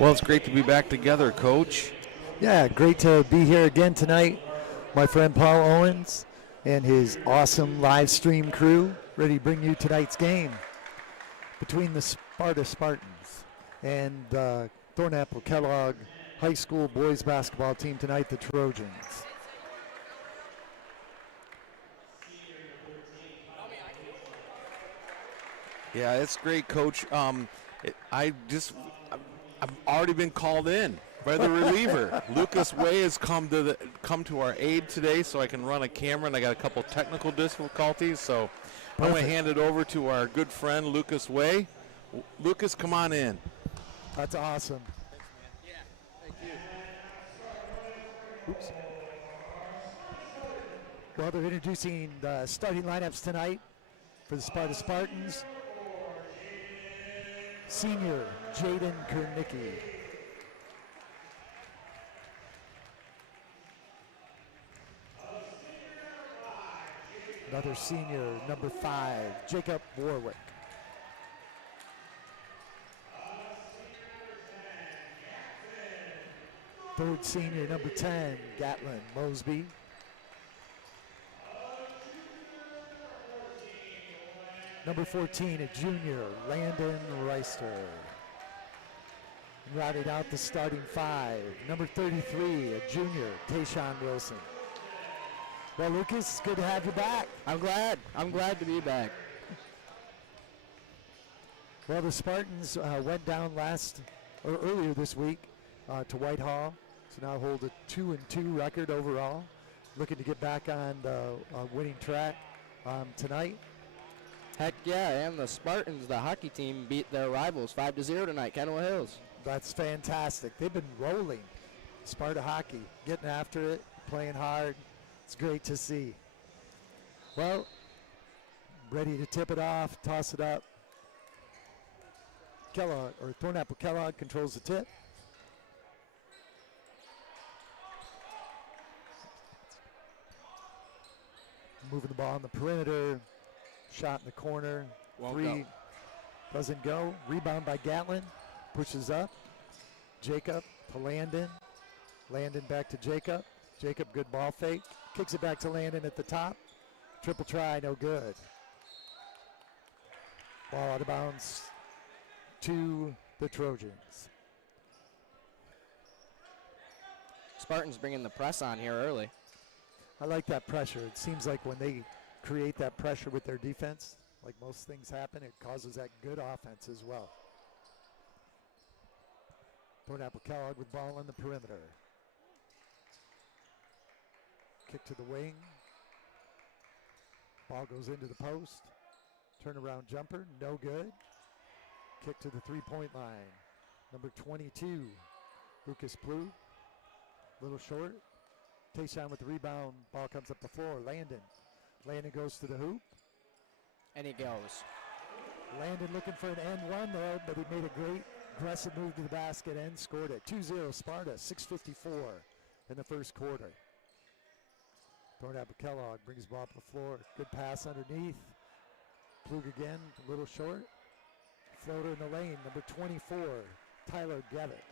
Well, it's great to be back together, Coach. Yeah, great to be here again tonight. My friend Paul Owens and his awesome live stream crew ready to bring you tonight's game between the Sparta Spartans and the Thornapple Kellogg High School boys basketball team tonight, the Trojans. Yeah, it's great, Coach. I've already been called in by the reliever. Lucas Way has come to our aid today, so I can run a camera, and I got a couple technical difficulties. So I'm going to hand it over to our good friend Lucas Way. Lucas, come on in. That's awesome. Thanks, man. Yeah, thank you. Oops. Well, they're introducing the starting lineups tonight for the Sparta Spartans. Senior Jaden Kernicki. Another senior, number 5, Jacob Warwick. Third senior, number 10, Gatlin Mosby. Number 14, a junior, Landon Reister. Routed out the starting 5, number 33, a junior, Tayshawn Wilson. Well, Lucas, it's good to have you back. I'm glad to be back. Well, the Spartans went down earlier this week to Whitehall, so now hold a 2-2 record overall. Looking to get back on the winning track tonight. Heck yeah, and the Spartans, the hockey team, beat their rivals 5-0 tonight, Kennewick Hills. That's fantastic. They've been rolling. Sparta hockey, getting after it, playing hard. It's great to see. Well, ready to tip it off, toss it up. Kellogg, or Thornapple Kellogg, controls the tip. Moving the ball on the perimeter. Shot in the corner. Three doesn't go. Rebound by Gatlin. Pushes up. Jacob to Landon. Landon back to Jacob. Jacob, good ball fake. Kicks it back to Landon at the top. Triple try, no good. Ball out of bounds to the Trojans. Spartans bringing the press on here early. I like that pressure. It seems like when they create that pressure with their defense, like most things happen, it causes that good offense as well. Thornapple Kellogg with ball on the perimeter. Kick to the wing. Ball goes into the post. Turnaround jumper, no good. Kick to the three-point line. Number 22, Lucas Plu. Little short. Tayshawn with the rebound. Ball comes up the floor. Landon goes to the hoop. And he goes. Landon looking for an N1 there, but he made a great aggressive move to the basket and scored it. 2-0 Sparta, 6:54 in the first quarter. Thornapple Kellogg brings the ball up the floor. Good pass underneath. Plug again, a little short. Floater in the lane, number 24, Tyler Gavitt.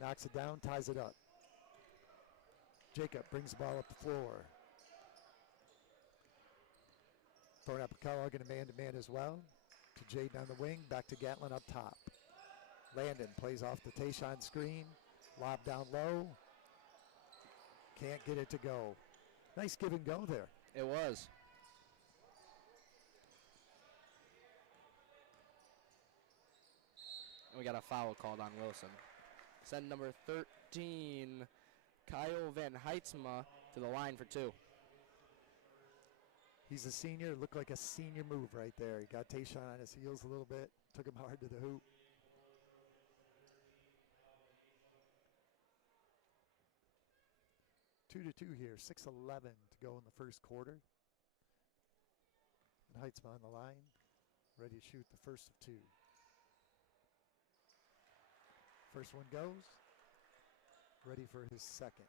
Knocks it down, ties it up. Jacob brings the ball up the floor. Thornapple Kellogg in a man-to-man as well. To Jaden on the wing, back to Gatlin up top. Landon plays off the Tayshawn screen. Lob down low. Can't get it to go. Nice give and go there. It was. We got a foul called on Wilson. Send number 13, Kyle Van Heitzma, to the line for 2. He's a senior. Looked like a senior move right there. He got Tayshawn on his heels a little bit. Took him hard to the hoop. Two to two here. 6:11 to go in the first quarter. And Heitzma on the line. Ready to shoot the first of 2. First one goes. Ready for his second.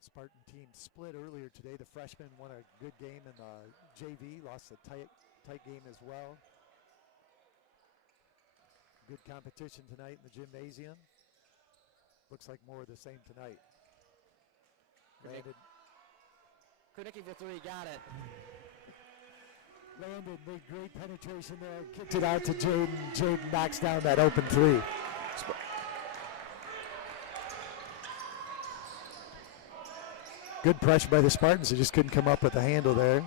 Spartan team split earlier today. The freshmen won a good game in the JV, lost a tight tight game as well. Good competition tonight in the gymnasium. Looks like more of the same tonight. Landon Krnicki for three, got it. made great penetration there. Kicked it out to Jaden. Jaden knocks down that open three. Good pressure by the Spartans. They just couldn't come up with a handle there.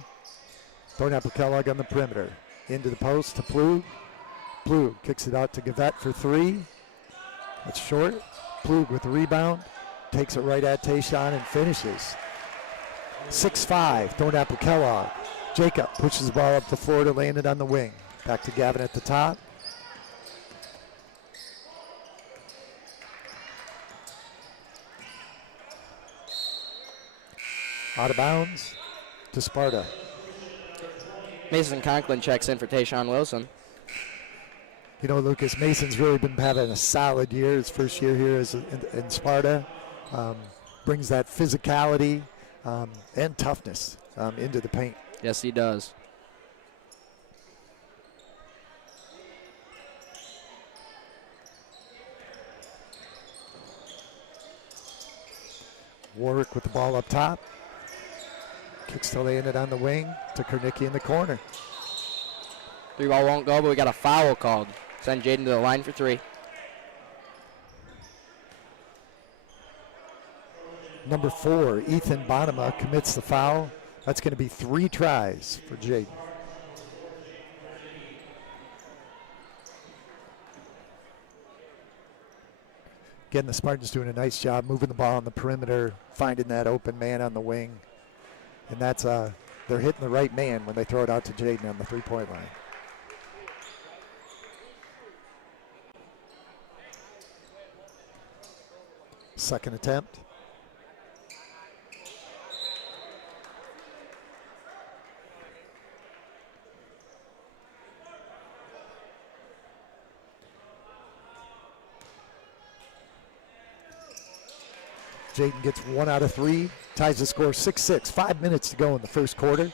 Throwing out Kellogg on the perimeter. Into the post to Plug. Plug kicks it out to Gavette for three. That's short. Plug with the rebound. Takes it right at Tayshawn and finishes. 6-5. Thrown out Kellogg. Jacob pushes the ball up the floor to land it on the wing. Back to Gavin at the top. Out of bounds to Sparta. Mason Conklin checks in for Tayshawn Wilson. You know, Lucas, Mason's really been having a solid year. His first year here is in Sparta. Brings that physicality and toughness into the paint. Yes, he does. Warwick with the ball up top. Kicks to land it on the wing to Krnicki in the corner. Three ball won't go, but we got a foul called. Send Jaden to the line for three. Number 4, Ethan Bonema commits the foul. That's going to be 3 tries for Jaden. Again, the Spartans doing a nice job moving the ball on the perimeter, finding that open man on the wing. And that's they're hitting the right man when they throw it out to Jaden on the three-point line. Second attempt. Jaden gets 1 out of 3, ties the score 6-6. 5 minutes to go in the first quarter.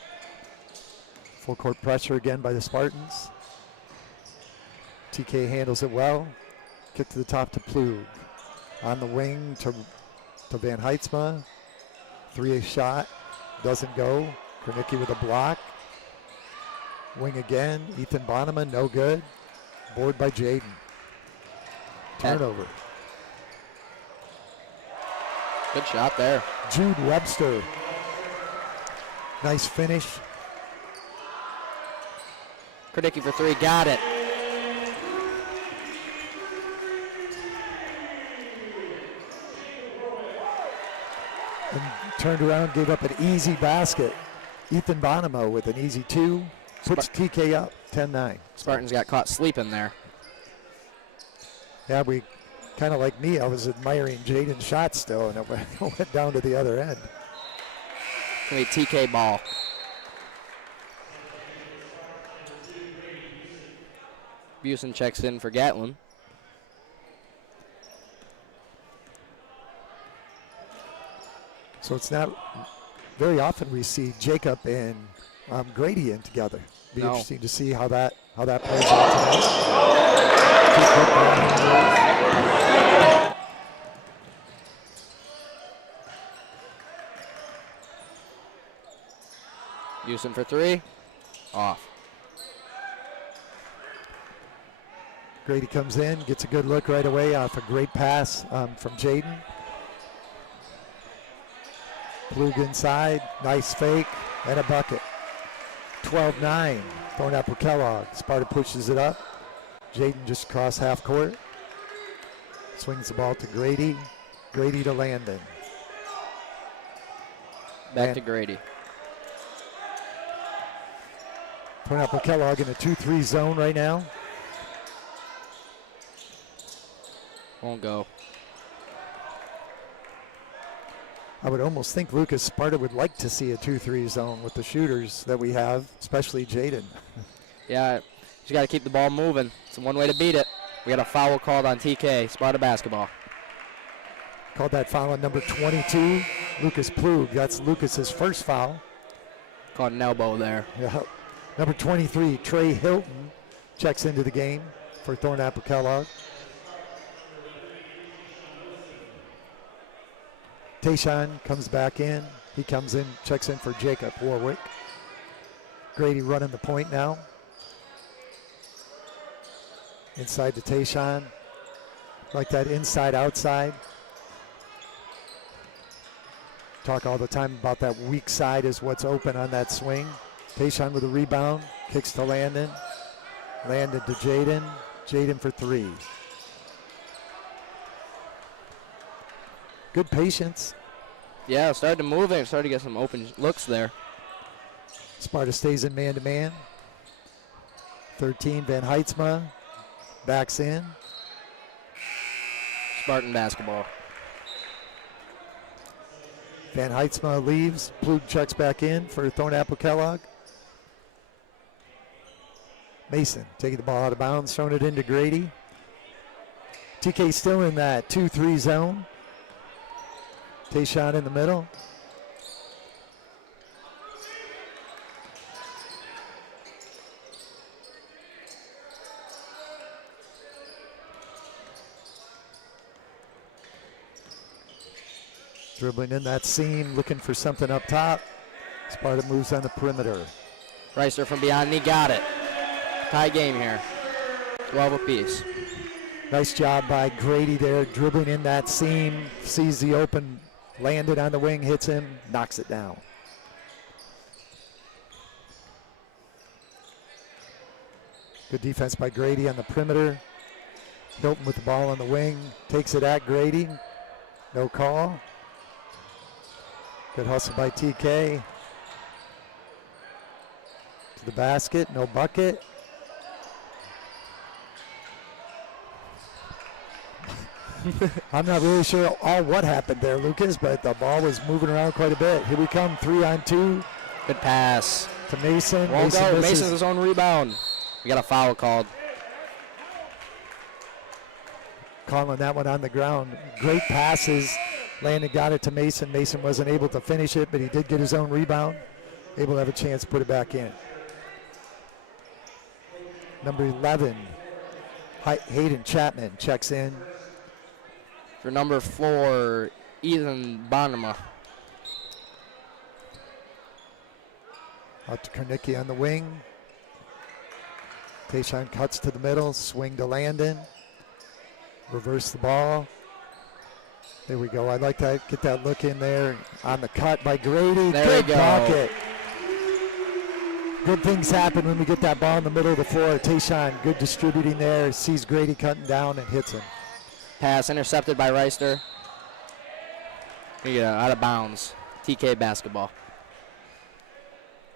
Full court pressure again by the Spartans. TK handles it well. Kick to the top to Plug. On the wing to Van Heitzma. 3 shot, doesn't go. Krnicki with a block. Wing again, Ethan Bonema, no good. Board by Jaden. Turnover. Good shot there. Jude Webster. Nice finish. Krnicki for three, got it. And turned around, gave up an easy basket. Ethan Bonema with an easy 2. Puts TK up, 10-9. Spartans got caught sleeping there. Yeah, we kind of like me, I was admiring Jaden's shot still, and it went down to the other end. Gonna be TK ball. Busen checks in for Gatlin. So it's not very often we see Jacob and Grady in together. Be interesting to see how that plays out tonight. Busen for three, off. Grady comes in, gets a good look right away off a great pass from Jaden. Plug inside, nice fake, and a bucket. 12-9, thrown out for Kellogg. Sparta pushes it up. Jaden just cross half court. Swings the ball to Grady. Grady to Landon. Back to Grady. Thrown out for Kellogg in a 2-3 zone right now. Won't go. I would almost think, Lucas, Sparta would like to see a 2-3 zone with the shooters that we have, especially Jaden. Yeah, just got to keep the ball moving. It's one way to beat it. We got a foul called on TK, Sparta basketball. Called that foul on number 22, Lucas Plug. That's Lucas's first foul. Caught an elbow there. Yeah. Number 23, Trey Hilton, checks into the game for Thornapple Kellogg. Tayshawn comes back in. He comes in, checks in for Jacob Warwick. Grady running the point now. Inside to Tayshawn. Like that inside-outside. Talk all the time about that weak side is what's open on that swing. Tayshawn with a rebound. Kicks to Landon. Landon to Jaden. Jaden for three. Good patience. Yeah, started to move it. Started to get some open looks there. Sparta stays in man-to-man. 13, Van Heitzma backs in. Spartan basketball. Van Heitzma leaves. Plug checks back in for Thornapple Kellogg. Mason taking the ball out of bounds, throwing it into Grady. TK still in that 2-3 zone. Tayshawn in the middle. Dribbling in that seam, looking for something up top. Sparta moves on the perimeter. Reister from behind, and he got it. Tie game here. 12 apiece. Nice job by Grady there, dribbling in that seam. Sees the open, landed on the wing, hits him, knocks it down. Good defense by Grady on the perimeter. Hilton with the ball on the wing, takes it at Grady. No call. Good hustle by TK. To the basket, no bucket. I'm not really sure all what happened there, Lucas, but the ball was moving around quite a bit. Here we come, 3-on-2. Good pass. To Mason. Won't Mason go. misses. Mason's his own rebound. We got a foul called. Calling that one on the ground. Great passes. Landon got it to Mason. Mason wasn't able to finish it, but he did get his own rebound. Able to have a chance to put it back in. Number 11, Hayden Chapman checks in. For number 4, Ethan Bonema. Out to Kornicki on the wing. Tayshawn cuts to the middle, swing to Landon. Reverse the ball. There we go. I'd like to get that look in there on the cut by Grady. There Good we go. bucket. Good things happen when we get that ball in the middle of the floor. Tayshawn, good distributing there. Sees Grady cutting down and hits him. Pass intercepted by Reister. Out of bounds. TK basketball.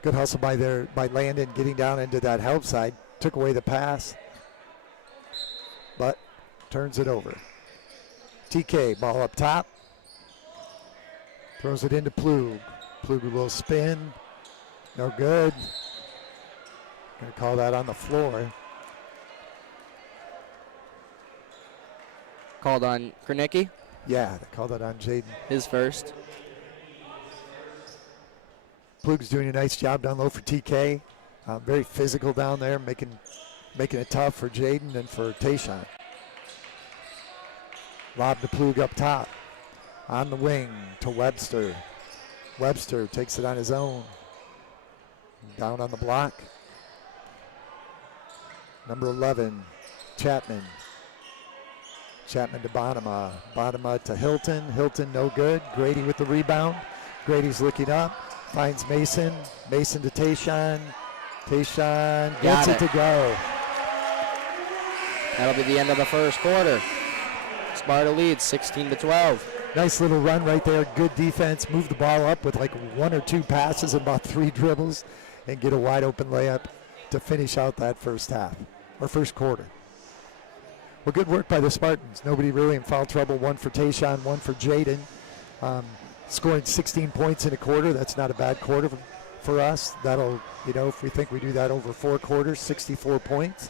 Good hustle by Landon getting down into that help side. Took away the pass, but turns it over. TK, ball up top. Throws it into Plug. Plug a little spin. No good. Gonna call that on the floor. Called on Kornicki. Yeah, they called it on Jaden. His first. Plug's doing a nice job down low for TK. Very physical down there, making it tough for Jaden and for Tayshawn. Lob to Plug up top. On the wing to Webster. Webster takes it on his own. Down on the block. Number 11, Chapman. Chapman to Bonema. Bonema to Hilton. Hilton no good. Grady with the rebound. Grady's looking up. Finds Mason. Mason to Tayshawn. Tayshawn gets it to go. That'll be the end of the first quarter. Sparta leads 16-12. Nice little run right there. Good defense. Move the ball up with like 1 or 2 passes and about 3 dribbles and get a wide open layup to finish out that first half or first quarter. Well, good work by the Spartans. Nobody really in foul trouble. 1 for Tayshawn, 1 for Jaden. Scoring 16 points in a quarter. That's not a bad quarter for us. That'll, if we think we do that over 4 quarters, 64 points.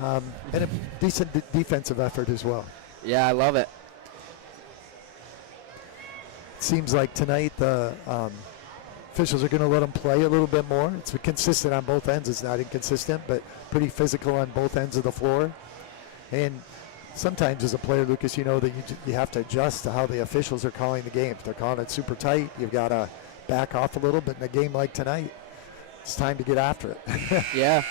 And a decent defensive effort as well. Yeah, I love it. Seems like tonight the Officials are going to let them play a little bit more. It's consistent on both ends. It's not inconsistent, but pretty physical on both ends of the floor. And sometimes as a player, Lucas, you know that you have to adjust to how the officials are calling the game. If they're calling it super tight, you've got to back off a little bit. In a game like tonight, it's time to get after it. Yeah.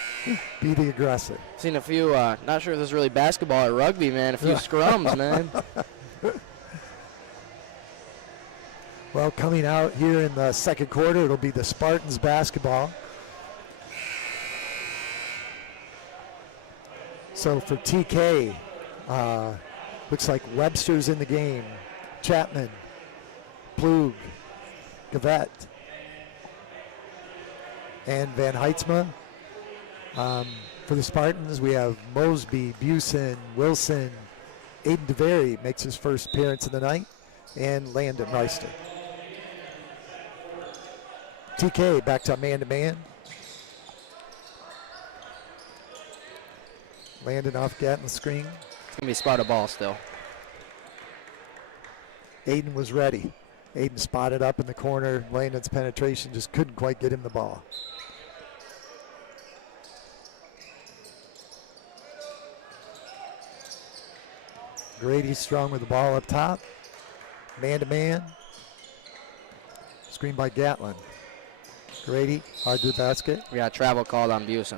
Be the aggressor. Seen a few, not sure if this is really basketball or rugby, man. A few scrums, man. Well, coming out here in the second quarter, it'll be the Spartans basketball. So for TK, looks like Webster's in the game. Chapman, Plug, Gavette, and Van Heitzma. For the Spartans, we have Mosby, Busen, Wilson, Aiden DeVary makes his first appearance of the night, and Landon Reister. TK back to man-to-man. Landon off Gatlin screen. It's going to be Sparta ball still. Aiden was ready. Aiden spotted up in the corner. Landon's penetration just couldn't quite get him the ball. Grady's strong with the ball up top. Man-to-man. Screen by Gatlin. Grady, hard to the basket. We got travel called on Busen.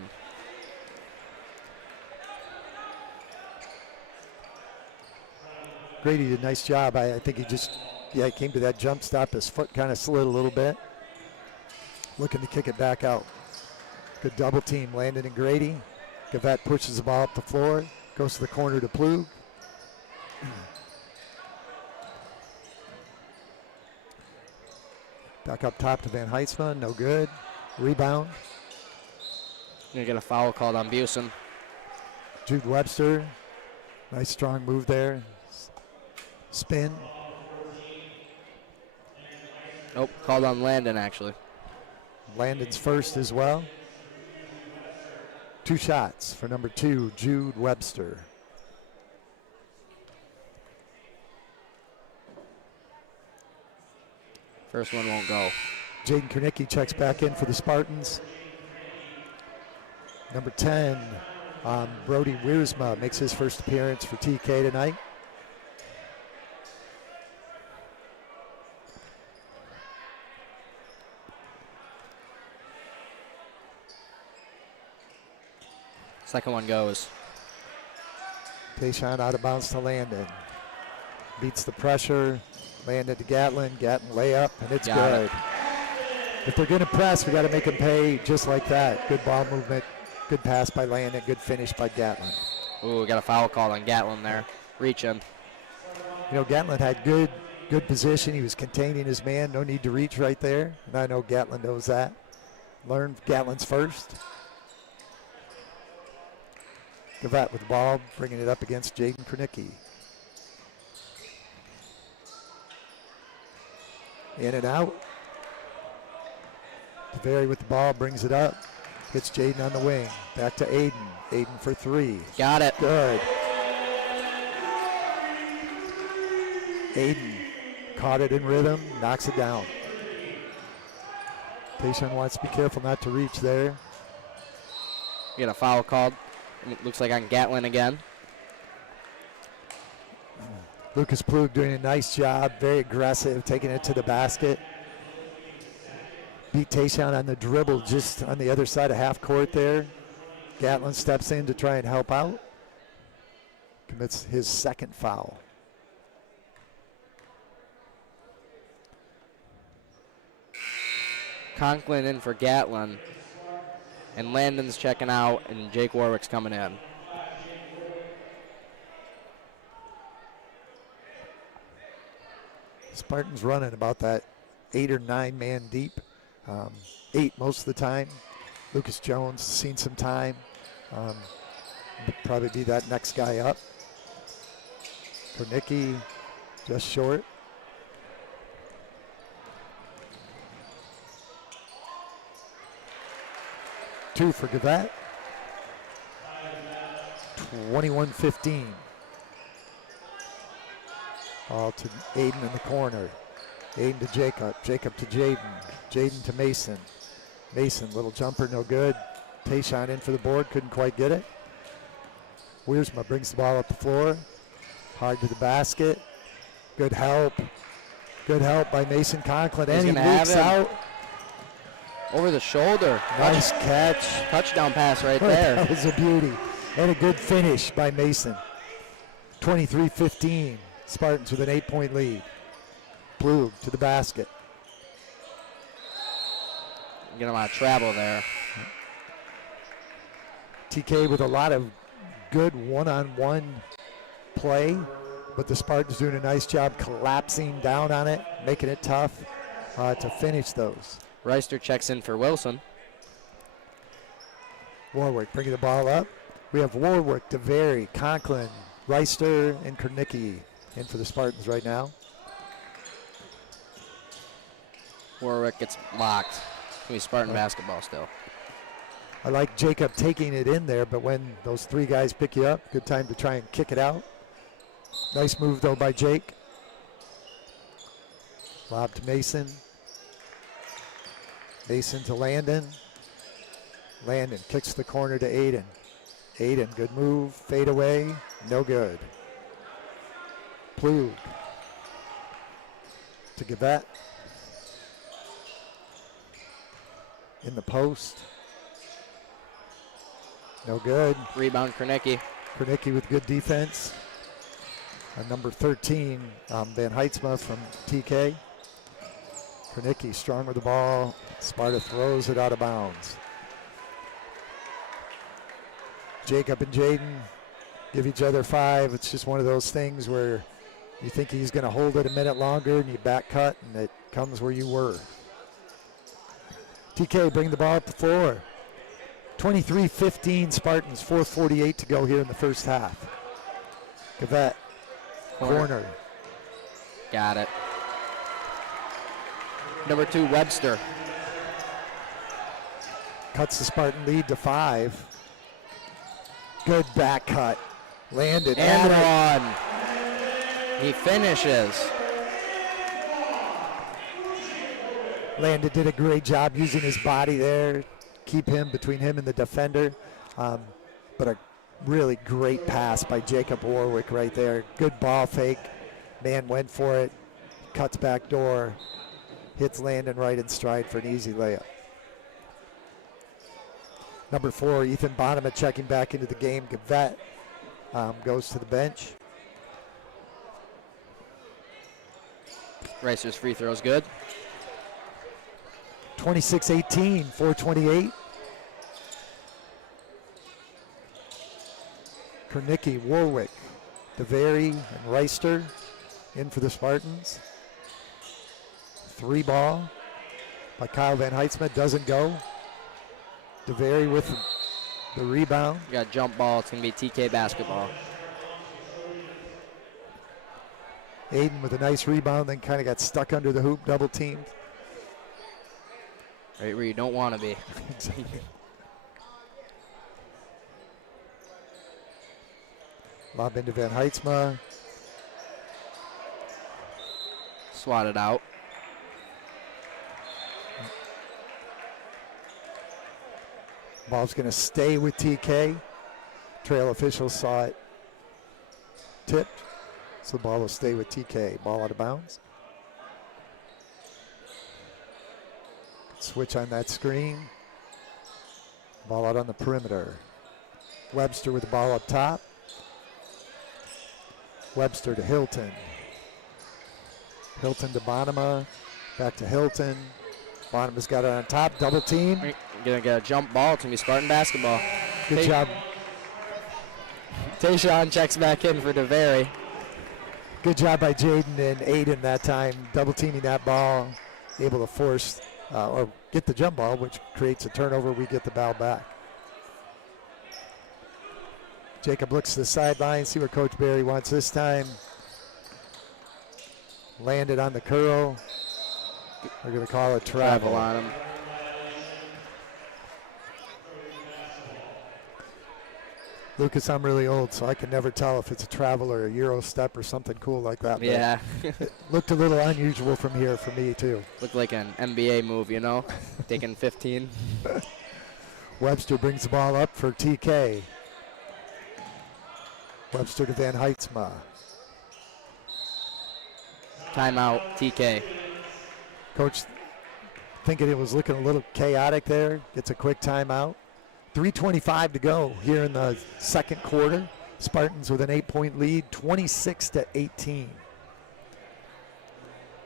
Grady did a nice job. I think he came to that jump stop. His foot kind of slid a little bit. Looking to kick it back out. Good double team, Landon and Grady. Gavette pushes the ball up the floor. Goes to the corner to Plug. Back up top to Van Heitzma, no good. Rebound. Gonna get a foul called on Busen. Jude Webster, nice strong move there. Spin. Nope, called on Landon actually. Landon's first as well. 2 shots for number 2, Jude Webster. First one won't go. Jaden Kernicki checks back in for the Spartans. Number 10, Brody Wiersma makes his first appearance for TK tonight. Second one goes. Tayshawn out of bounds to Landon. Beats the pressure. Landon to Gatlin. Gatlin layup, and it's good. If they're going to press, we got to make them pay just like that. Good ball movement. Good pass by Landon. Good finish by Gatlin. Ooh, we got a foul called on Gatlin there. Reaching. You know, Gatlin had good position. He was containing his man. No need to reach right there. And I know Gatlin knows that. Learned Gatlin's first. Gavette with the ball, bringing it up against Jaden Kernicki. In and out. DeVary with the ball, brings it up. Hits Jaden on the wing. Back to Aiden. Aiden for 3. Got it. Good. Aiden caught it in rhythm, knocks it down. Tayshawn wants to be careful not to reach there. We got a foul called. It looks like on Gatlin again. Lucas Plug doing a nice job, very aggressive, taking it to the basket. Beat Tayshawn on the dribble just on the other side of half court there. Gatlin steps in to try and help out. Commits his second foul. Conklin in for Gatlin. And Landon's checking out, and Jake Warwick's coming in. Spartans running about that 8 or 9 man deep. 8 most of the time. Lucas Jones seen some time. Probably be that next guy up. Kernicki just short. Two for Gavette. 21-15. Ball to Aiden in the corner. Aiden to Jacob. Jacob to Jaden. Jaden to Mason. Mason, little jumper, no good. Tayshawn in for the board, couldn't quite get it. Wiersma brings the ball up the floor. Hard to the basket. Good help. Good help by Mason Conklin. And he leaks out. Over the shoulder. Nice catch. Touchdown pass right there. That was a beauty. And a good finish by Mason. 23-15. Spartans with an 8-point lead. Plug to the basket. Get him out of travel there. TK with a lot of good one-on-one play, but the Spartans doing a nice job collapsing down on it, making it tough to finish those. Reister checks in for Wilson. Warwick bringing the ball up. We have Warwick, DeVary, Conklin, Reister, and Kernicki in for the Spartans right now. Warwick gets locked. It's going to be Spartan basketball still. I like Jacob taking it in there, but when those three guys pick you up, good time to try and kick it out. Nice move, though, by Jake. Lob to Mason. Mason to Landon. Landon kicks the corner to Aiden. Aiden, good move, fade away, no good. Plug to Gavette. In the post. No good. Rebound, Kernicki. Kernicki with good defense. Number 13, Van Heitzma from TK. Kernicki strong with the ball. Sparta throws it out of bounds. Jacob and Jaden give each other 5. It's just one of those things where you think he's going to hold it a minute longer and you back cut and it comes where you were. TK bring the ball up the floor. 23-15 Spartans, 4:48 to go here in the first half. Gavette, corner. Got it. Number 2, Webster. Cuts the Spartan lead to 5. Good back cut. Landed. And one. He finishes. Landon did a great job using his body there. Keep him between him and the defender. But a really great pass by Jacob Warwick right there. Good ball fake. Man went for it. Cuts back door. Hits Landon right in stride for an easy layup. Number 4, Ethan Bonema checking back into the game. Gavette goes to the bench. Reister's free throw's good. 26-18, 4:28. Kernicki, Warwick, DeVary, and Reister in for the Spartans. 3 ball by Kyle Van Heitzma, doesn't go. DeVary with the rebound. You got jump ball. It's going to be TK basketball. Aiden with a nice rebound, then kind of got stuck under the hoop, double teamed. Right where you don't want to be. Lob into Van Heitzma. Swatted out. Ball's going to stay with TK. Trail officials saw it tipped, so the ball will stay with TK. Ball out of bounds. Switch on that screen. Ball out on the perimeter. Webster with the ball up top. Webster to Hilton. Hilton to Bonema. Back to Hilton. Bonema's got it on top. Double team. Gonna get a jump ball. It's gonna be Spartan basketball. Good job. Tayshawn checks back in for DeVary. Good job by Jaden and Aiden that time. Double teaming that ball. Able to force or get the jump ball, which creates a turnover. We get the ball back. Jacob looks to the sideline, see what Coach Barry wants this time. Landed on the curl. They're going to call it travel on him. Lucas, I'm really old, so I can never tell if it's a travel or a Euro step or something cool like that. But Yeah. it looked a little unusual from here for me, too. Looked like an NBA move, you know, taking 15. Webster brings the ball up for TK. Webster to Van Heitzma. Timeout, TK. Coach thinking it was looking a little chaotic there. Gets a quick timeout. 3:25 to go here in the second quarter. Spartans with an 8-point lead, 26-18.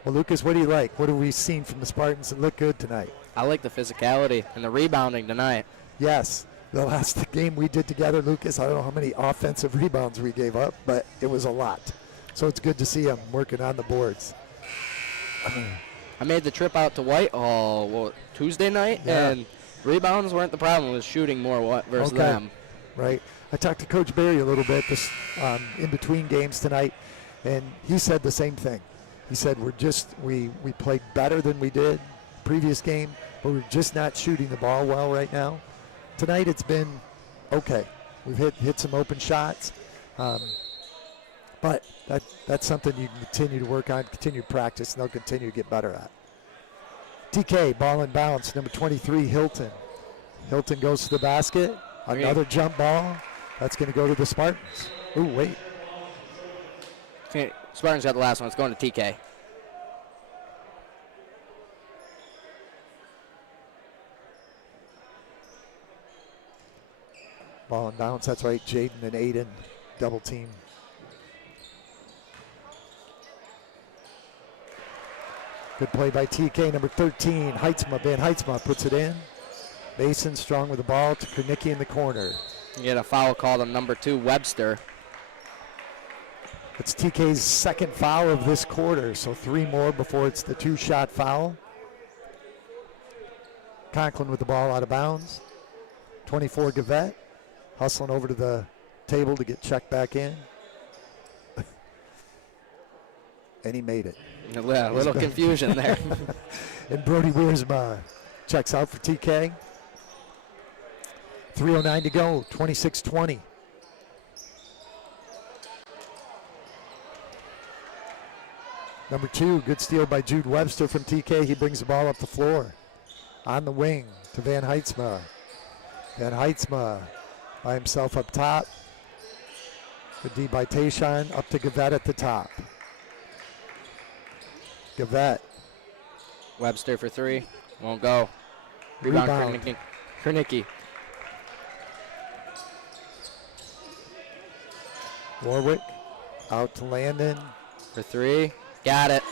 Well, Lucas, what do you like? What have we seen from the Spartans that look good tonight? I like the physicality and the rebounding tonight. Yes, the last game we did together, Lucas, I don't know how many offensive rebounds we gave up, but it was a lot. So it's good to see them working on the boards. I made the trip out to Whitehall Tuesday night, and rebounds weren't the problem. It was shooting more versus them. Right. I talked to Coach Barry a little bit this in between games tonight, and he said the same thing. He said we played better than we did previous game, but we're just not shooting the ball well right now. Tonight it's been okay. We've hit some open shots, but that's something you can continue to work on, continue to practice, and they'll continue to get better at. TK, ball and bounce, number 23, Hilton. Hilton goes to the basket. Another jump ball. That's going to go to the Spartans. Ooh, wait. Spartans got the last one. It's going to TK. Ball and bounce. That's right. Jaden and Aiden double team. Good play by TK, number 13, Heitzma. Van Heitzma puts it in. Mason strong with the ball to Kernicki in the corner. You get a foul called on number 2, Webster. It's TK's second foul of this quarter, so 3 more before it's the 2-shot foul. Conklin with the ball out of bounds. 24, Gavette, hustling over to the table to get checked back in. And he made it. A little confusion there. And Brody Wiersma checks out for TK. 3:09 to go, 26-20. Number 2, good steal by Jude Webster from TK. He brings the ball up the floor. On the wing to Van Heitzma. Van Heitzma by himself up top. Good D by Tayshawn, up to Gavette at the top. Gavette. Webster for 3. Won't go. Rebound. Kernicki. Warwick out to Landon. For 3. Got it.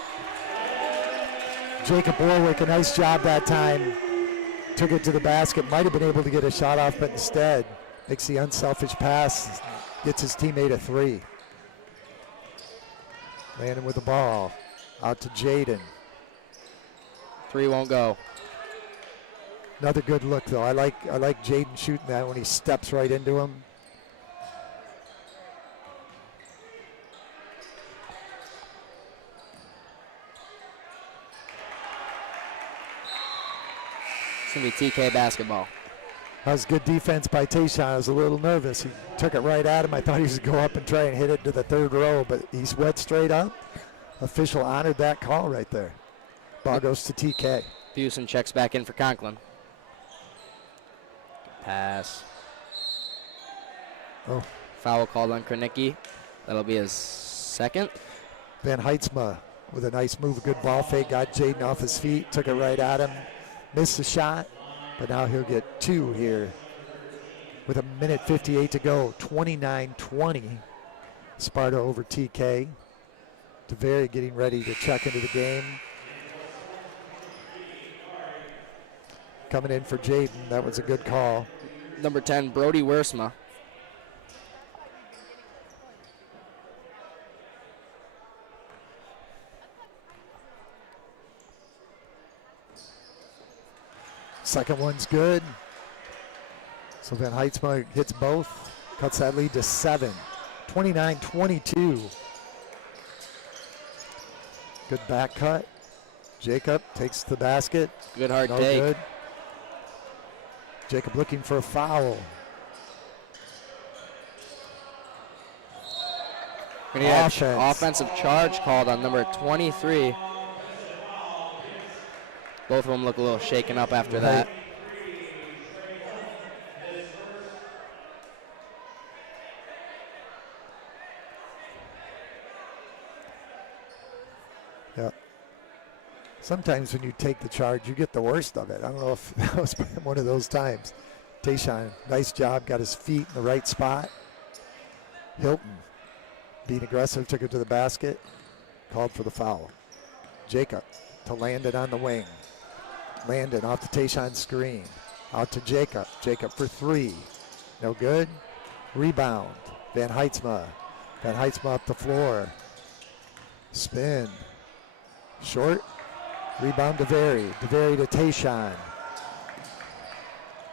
Jacob Warwick, a nice job that time. Took it to the basket. Might have been able to get a shot off, but instead makes the unselfish pass. Gets his teammate a 3. Landon with the ball. Out to Jaden. 3 won't go. Another good look, though. I like Jaden shooting that when he steps right into him. It's going to be TK basketball. That was good defense by Tayshawn. I was a little nervous. He took it right at him. I thought he was going to go up and try and hit it to the third row, but he's wet straight up. Official honored that call right there. Ball goes to TK. Busen checks back in for Conklin. Pass. Oh. Foul called on Kernicki. That'll be his second. Van Heitzma with a nice move, a good ball fake, got Jaden off his feet, took it right at him, missed the shot, but now he'll get 2 here with 1:58 to go. 29-20. Sparta over TK. DeVary getting ready to check into the game. Coming in for Jaden. That was a good call. Number 10, Brody Wiersma. Second one's good. So Van Heitzma hits both. Cuts that lead to 7. 29-22. Good back cut. Jacob takes the basket. Good hard No take. good. Jacob looking for a foul. We're gonna get Offense. offensive charge called on number 23. Both of them look a little shaken up after that. Yeah. Sometimes when you take the charge, you get the worst of it. I don't know if that was one of those times. Tayshaun, nice job, got his feet in the right spot. Hilton, being aggressive, took it to the basket, called for the foul. Jacob to Landon on the wing. Landon off the Tayshaun screen. Out to Jacob. Jacob for three. No good. Rebound. Van Heitzma. Van Heitzma up the floor. Spin. Short. Rebound to DeVary. DeVary to Tayshaun.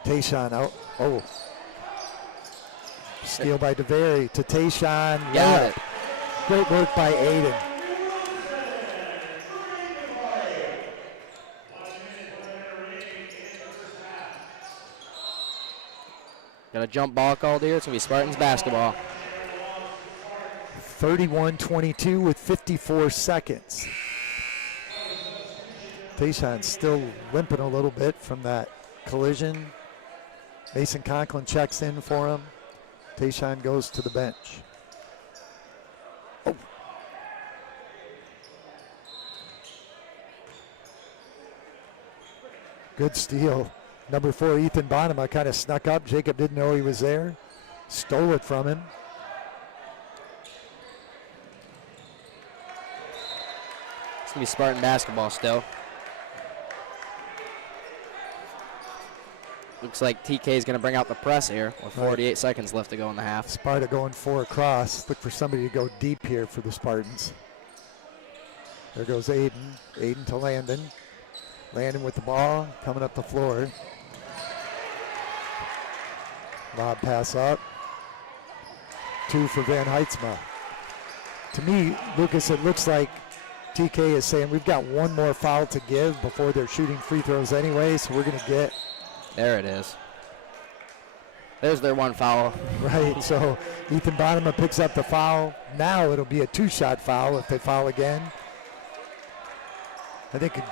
Tayshaun out. Oh. Steal by DeVary to Tayshaun. Got it. Great work by Aiden. Got a jump ball called here. It's going to be Spartans basketball. 31-22 with 54 seconds. Tayshaun still limping a little bit from that collision. Mason Conklin checks in for him. Tayshaun goes to the bench. Oh. Good steal. Number 4, Ethan Bonema kind of snuck up. Jacob didn't know he was there. Stole it from him. It's going to be Spartan basketball still. Looks like TK is going to bring out the press here with 48 seconds left to go in the half. Sparta going 4 across. Look for somebody to go deep here for the Spartans. There goes Aiden. Aiden to Landon. Landon with the ball, coming up the floor. Lob pass up. 2 for Van Heitzma. To me, Lucas, it looks like TK is saying we've got one more foul to give before they're shooting free throws anyway, so we're going to get. There it is. There's their one foul. Right, so Ethan Bonema picks up the foul. Now it'll be a 2-shot foul if they foul again. I think a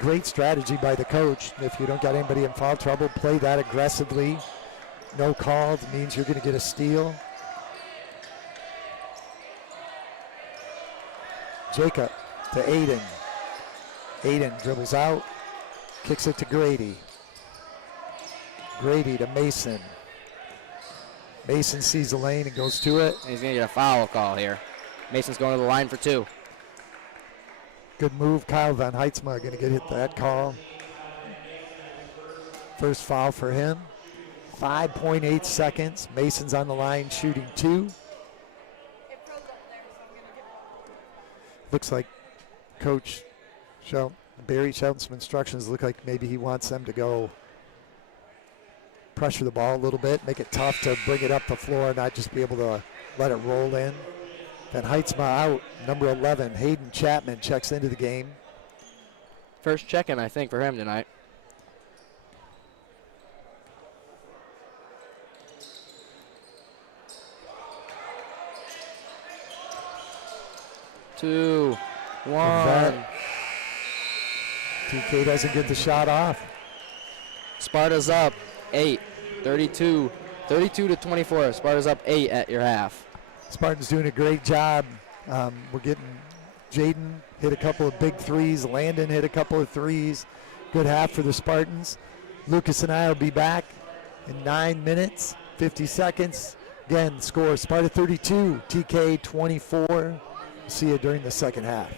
great strategy by the coach. If you don't got anybody in foul trouble, play that aggressively. No called means you're going to get a steal. Jacob to Aiden. Aiden dribbles out, kicks it to Grady. Grady to Mason. Mason sees the lane and goes to it. And he's going to get a foul call here. Mason's going to the line for 2. Good move. Kyle Van Heitzma going to get hit that call. First foul for him. 5.8 seconds. Mason's on the line shooting 2. Looks like Coach Barry Shelton, some instructions look like maybe he wants them to go pressure the ball a little bit, make it tough to bring it up the floor, not just be able to let it roll in. Van Heitzma out, number 11, Hayden Chapman checks into the game. First check-in, I think, for him tonight. Two, one. TK doesn't get the shot off. Sparta's up 8, 32 to 24. Sparta's up 8 at your half. Spartan's doing a great job. We're getting Jaden hit a couple of big threes. Landon hit a couple of threes. Good half for the Spartans. Lucas and I will be back in 9 minutes, 50 seconds. Again, score Sparta 32, TK 24. See you during the second half.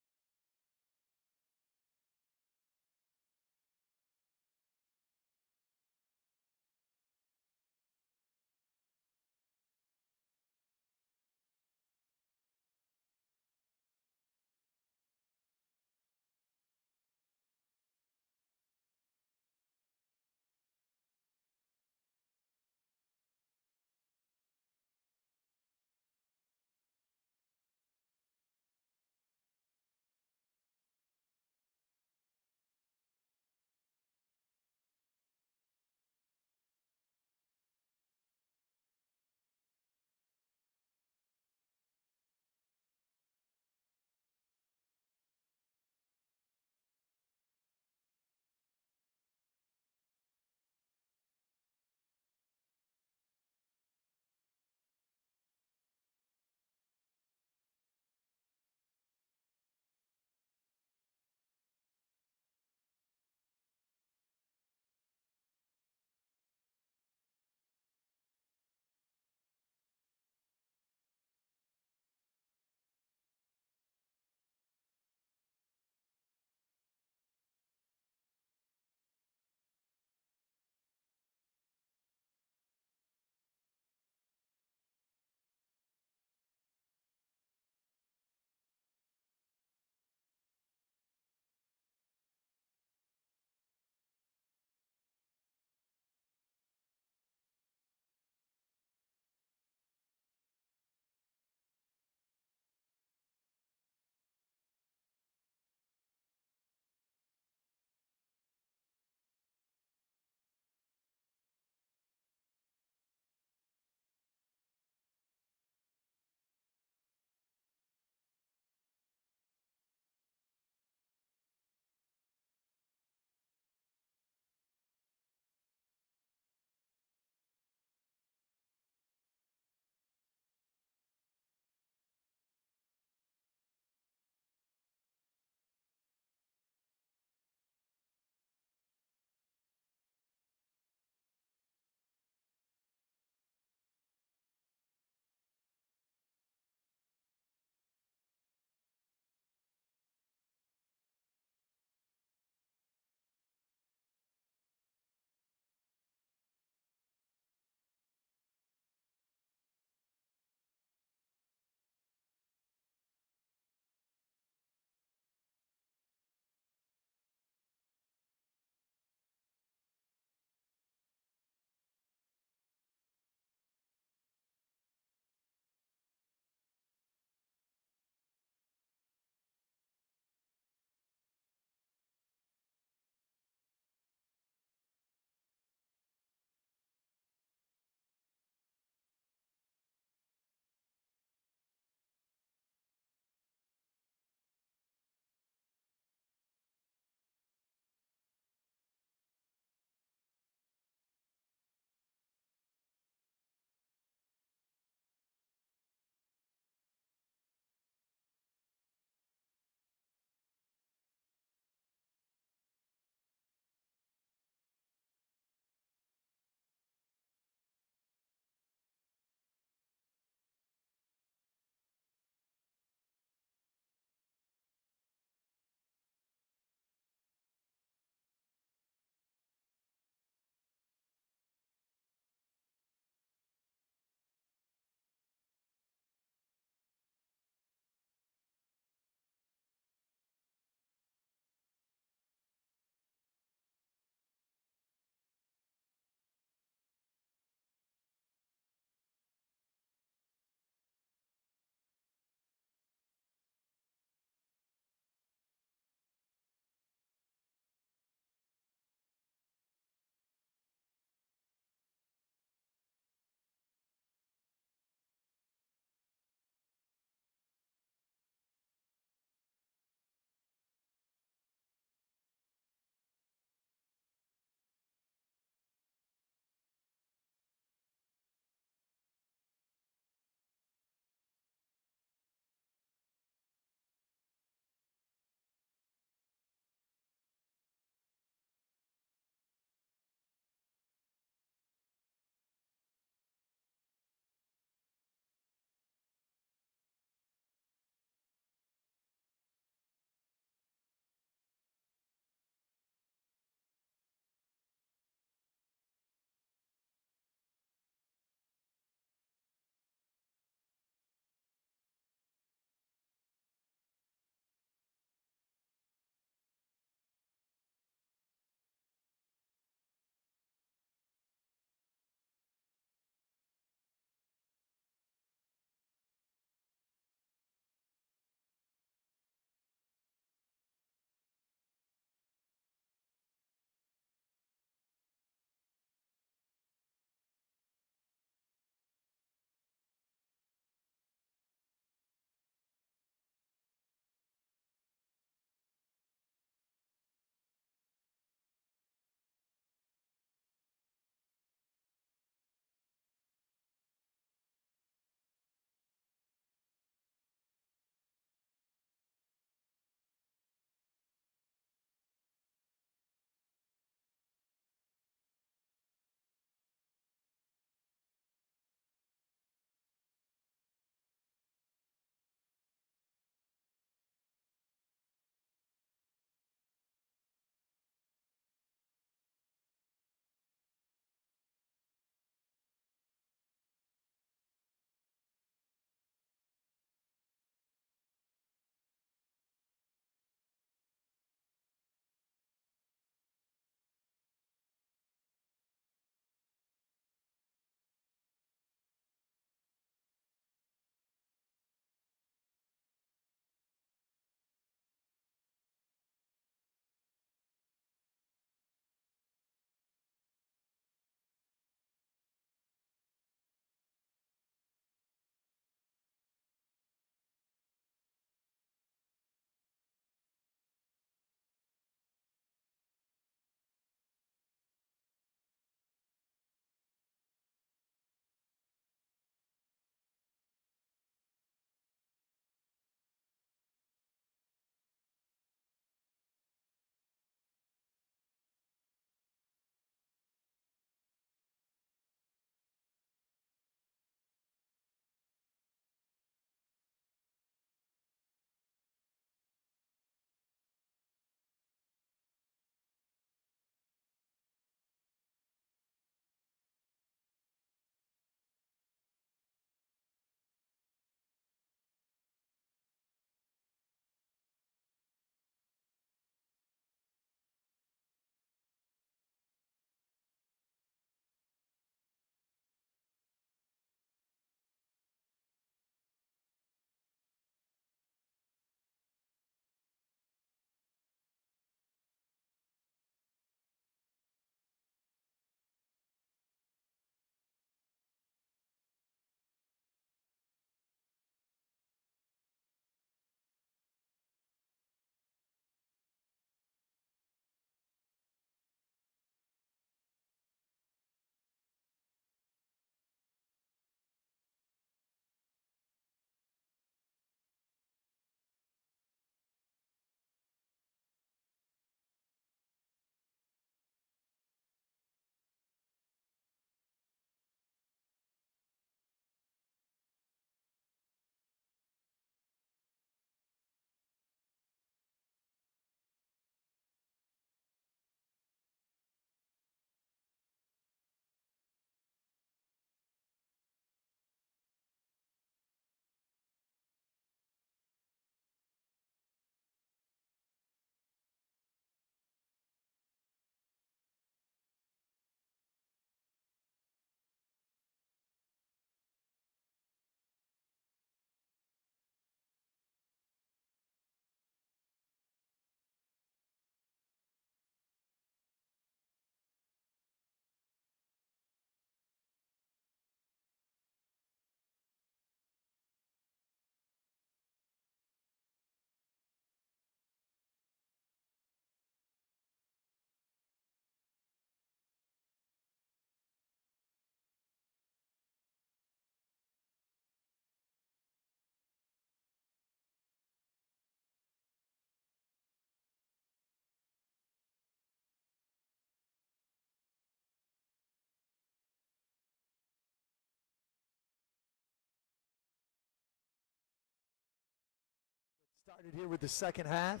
Started here with the second half.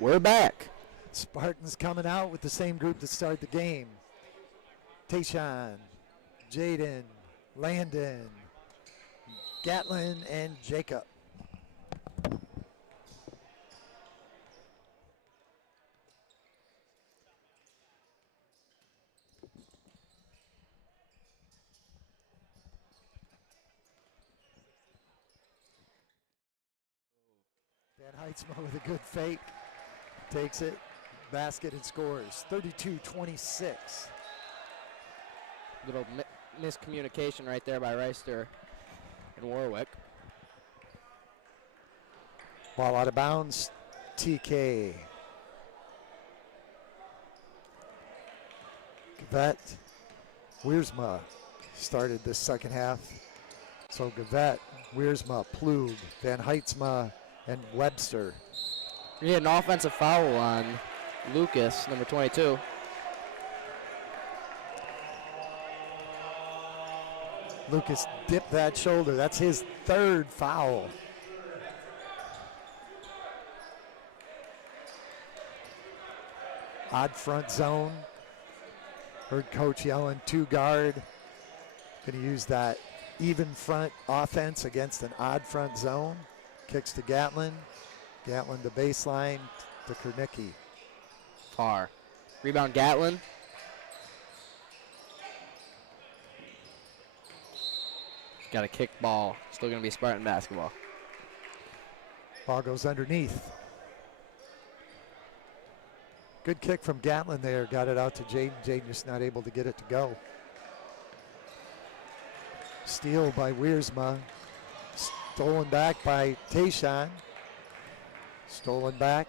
We're back. Spartans coming out with the same group to start the game. Tayshawn, Jaden, Landon, Gatlin, and Jacob. Van Heitzma with a good fake. Takes it, basket, and scores. 32-26. Little miscommunication right there by Reister and Warwick. Ball out of bounds. TK. Gavet. Wiersma started the second half. So Gavet, Wiersma, Plug, Van Heitzma, and Webster. We had an offensive foul on Lucas, number 22. Lucas dipped that shoulder. That's his third foul. Odd front zone. Heard coach yelling 2 guard. Going to use that even front offense against an odd front zone. Kicks to Gatlin. Gatlin to baseline to Kernicki. Far. Rebound Gatlin. Got a kick ball. Still going to be Spartan basketball. Ball goes underneath. Good kick from Gatlin there. Got it out to Jaden. Jaden just not able to get it to go. Steal by Wiersma. Stolen back by Tayshawn. Stolen back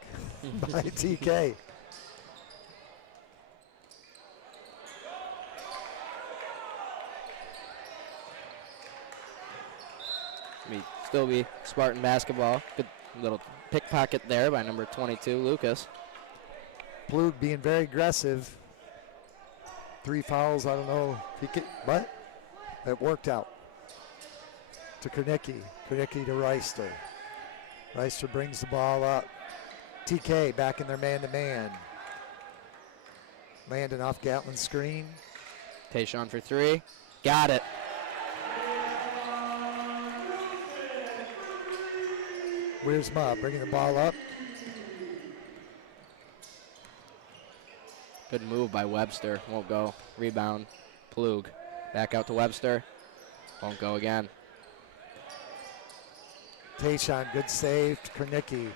by TK. Still be Spartan basketball. Good little pickpocket there by number 22, Lucas. Plug being very aggressive. 3 fouls. I don't know if he could, but it worked out. To Kernicki. Kernicki to Reister. Reister brings the ball up. TK back in their man-to-man. Landon off Gatlin's screen. Tayshawn for 3. Got it. Wiersma bringing the ball up. Good move by Webster. Won't go. Rebound. Plug. Back out to Webster. Won't go again. Tayshawn, good save to Kernicki.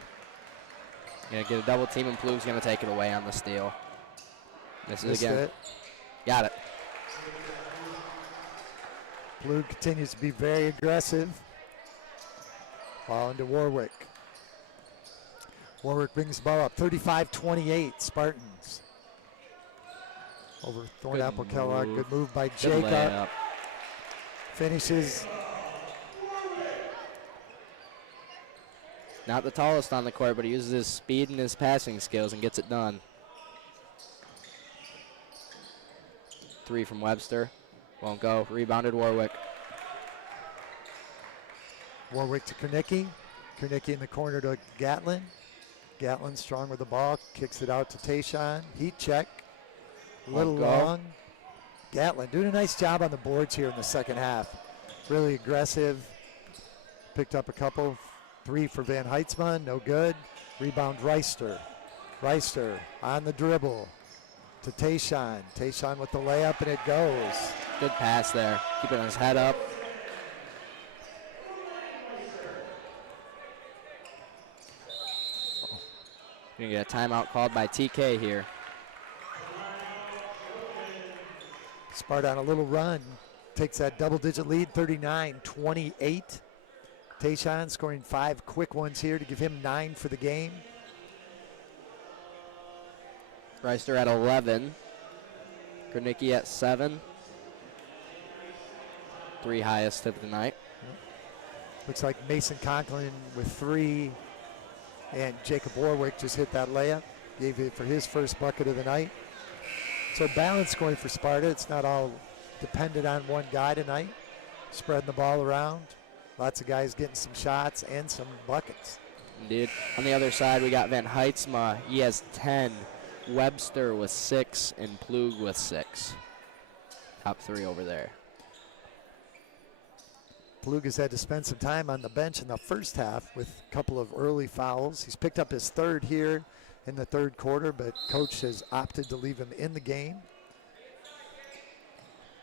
Gonna get a double team and Plug's gonna take it away on the steal. Misses Missed again. it. Got it. Plug continues to be very aggressive. Ball into Warwick. Warwick brings the ball up. 35-28 Spartans. Over Thornapple Kellogg. Good move by Good Jacob. layup. Finishes. Not the tallest on the court, but he uses his speed and his passing skills and gets it done. 3 from Webster. Won't go. Rebounded Warwick. Warwick to Kernicki. Kernicki in the corner to Gatlin. Gatlin strong with the ball. Kicks it out to Tayshawn. Heat check. A little Won't go. long. Gatlin doing a nice job on the boards here in the second half. Really aggressive. Picked up a couple. 3 for Van Heitzman, no good. Rebound Reister. Reister on the dribble to Tayshawn. Tayshawn with the layup, and it goes. Good pass there. Keeping his head up. Gonna get a timeout called by TK here. Sparta on a little run. Takes that double-digit lead, 39-28. Tayshawn scoring 5 quick ones here to give him 9 for the game. Reister at 11. Kernicki at 7. 3 highest of the night. Looks like Mason Conklin with 3, and Jacob Warwick just hit that layup. Gave it for his first bucket of the night. So balance scoring for Sparta. It's not all dependent on one guy tonight. Spreading the ball around. Lots of guys getting some shots and some buckets. Indeed. On the other side, we got Van Heitzma. He has 10. Webster with 6 and Plug with 6. Top 3 over there. Plug has had to spend some time on the bench in the first half with a couple of early fouls. He's picked up his 3rd here in the 3rd quarter, but coach has opted to leave him in the game.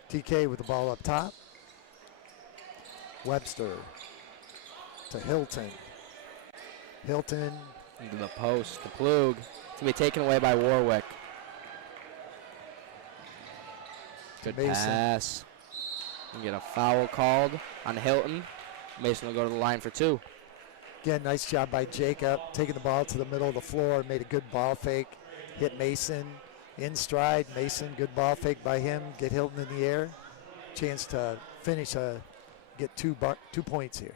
TK with the ball up top. Webster to Hilton. Hilton Into the post to Plug. It's going to be taken away by Warwick. Good Mason. pass. And get a foul called on Hilton. Mason will go to the line for 2. Again, nice job by Jacob, taking the ball to the middle of the floor, made a good ball fake, hit Mason in stride. Mason, good ball fake by him, get Hilton in the air. Chance to finish, get 2 points here.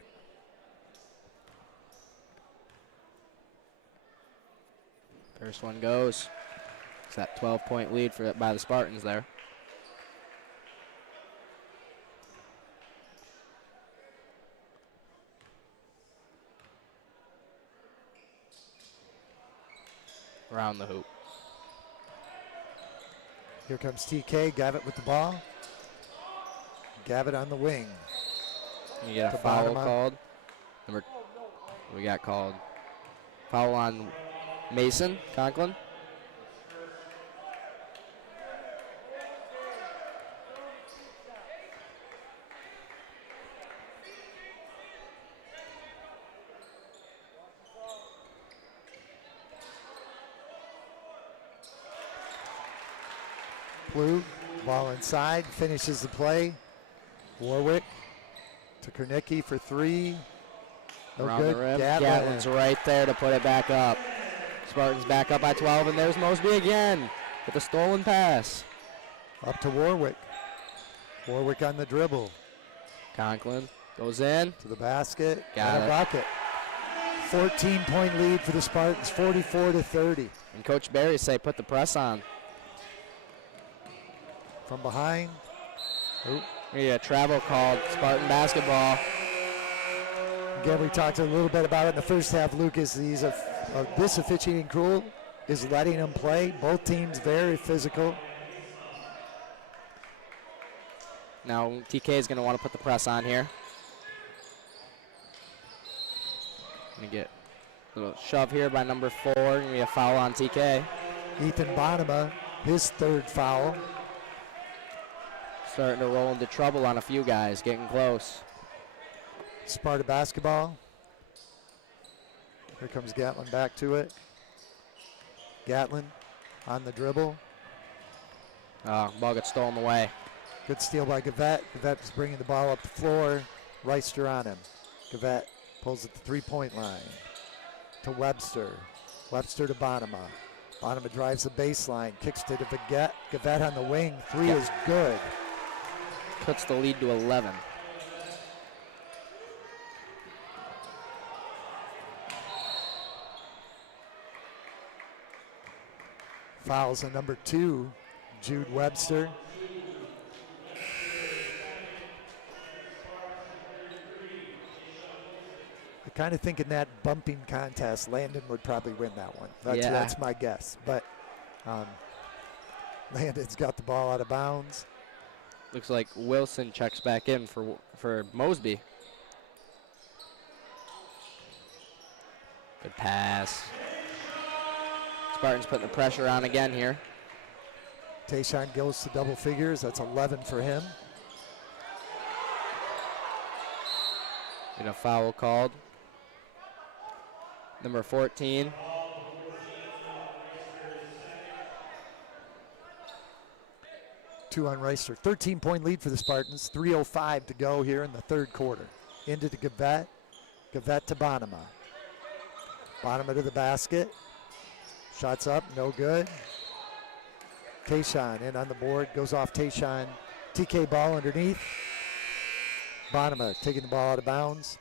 First one goes. It's that 12-point lead by the Spartans there. Around the hoop. Here comes TK, Gavitt with the ball. Gavitt on the wing. You get a foul called. We got called. Foul on Mason Conklin. Blue, ball inside, finishes the play. Warwick to Kornicki for 3. No Around good. the rim. Gatlin. Gatlin's right there to put it back up. Spartans back up by 12, and there's Mosby again with a stolen pass. Up to Warwick. Warwick on the dribble. Conklin goes in. To the basket. Got and a it. bucket. 14-point lead for the Spartans, 44-30. And Coach Barry say put the press on. From behind. Oop. We get a travel called. Spartan basketball. Again, we talked a little bit about it in the first half. Lucas, this officiating crew is letting them play. Both teams very physical. Now TK is going to want to put the press on here. Going to get a little shove here by number 4. Going to be a foul on TK. Ethan Bonema, his 3rd foul. Starting to roll into trouble on a few guys, getting close. Sparta basketball. Here comes Gatlin back to it. Gatlin on the dribble. Ball gets stolen away. Good steal by Gavet. Gavet's bringing the ball up the floor. Reister on him. Gavet pulls at the 3-point line. To Webster. Webster to Bonema. Bonema drives the baseline. Kicks to Gavet. Gavet on the wing. 3 is good. Cuts the lead to 11. Fouls on number 2, Jude Webster. I kind of think in that bumping contest, Landon would probably win that one. That's my guess. But Landon's got the ball out of bounds. Looks like Wilson checks back in for Mosby. Good pass. Spartans putting the pressure on again here. Tayshaun goes to double figures. That's 11 for him. And a foul called. Number 14. Two on Reister. 13-point lead for the Spartans. 3:05 to go here in the 3rd quarter. Into the Gavet. Gavet to Bonema. Bonema to the basket. Shots up, no good. Tayshaun in on the board. Goes off Tayshaun. TK ball underneath. Bonema taking the ball out of bounds.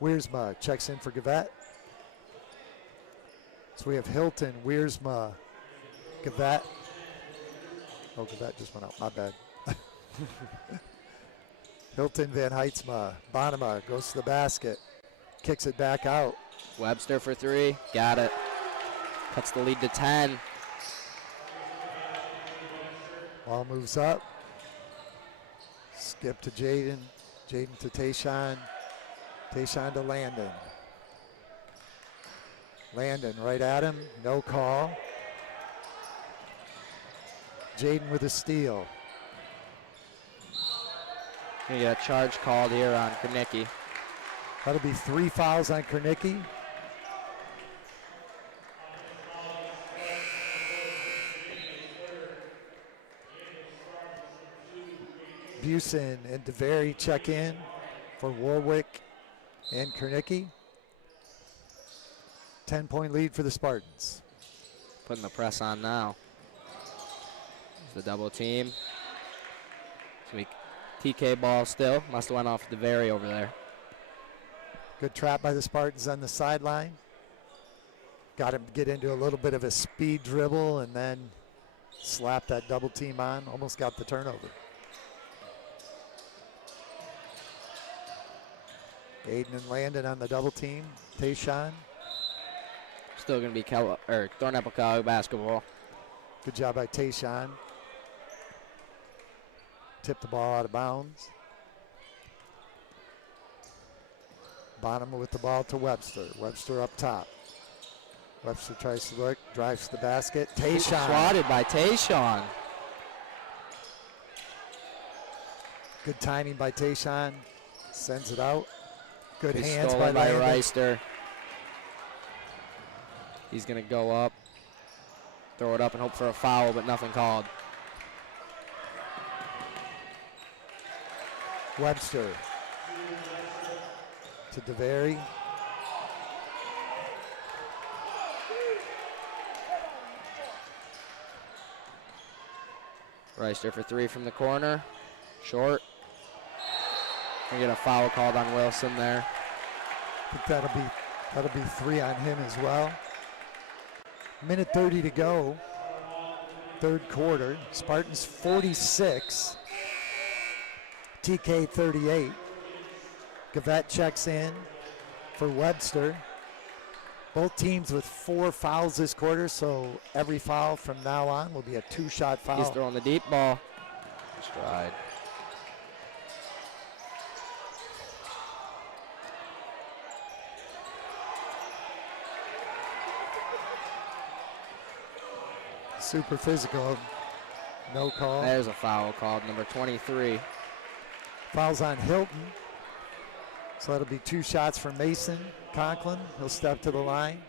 Wiersma checks in for Gavet. So we have Hilton, Wiersma, Gavet. Oh, Gavet just went out. My bad. Hilton, Van Heitzma. Bonema goes to the basket. Kicks it back out. Webster for 3. Got it. Cuts the lead to 10. Ball moves up. Skip to Jaden. Jaden to Tayshawn. Tayshawn to Landon. Landon right at him. No call. Jaden with a steal. You get a charge called here on Kernicki. That'll be 3 fouls on Kernicki. Busen and DeVary check in for Warwick and Kernicki. 10-point lead for the Spartans. Putting the press on now. The double team. TK ball still. Must have went off DeVary over there. Good trap by the Spartans on the sideline. Got him to get into a little bit of a speed dribble and then slap that double team on. Almost got the turnover. Aiden and Landon on the double team. Tayshawn. Still going to be Thornapple College basketball. Good job by Tayshawn. Tip the ball out of bounds. Bonham with the ball to Webster. Webster up top. Webster tries to look, drives to the basket. Tayshawn. Swatted by Tayshawn. Good timing by Tayshawn. Sends it out. Good It's hands stolen by by Landon. Reister. He's going to go up, throw it up, and hope for a foul, but nothing called. Webster to DeVary. Reister for 3 from the corner. Short. We get a foul called on Wilson there. I think that'll be 3 on him as well. Minute 30 to go. Third quarter. Spartans 46. TK 38. Gavette checks in for Webster. Both teams with 4 fouls this quarter, so every foul from now on will be a 2-shot foul. He's throwing the deep ball. Stride. Super physical. No call. There's a foul called, number 23. Fouls on Hilton. So that'll be 2 shots for Mason Conklin. He'll step to the line.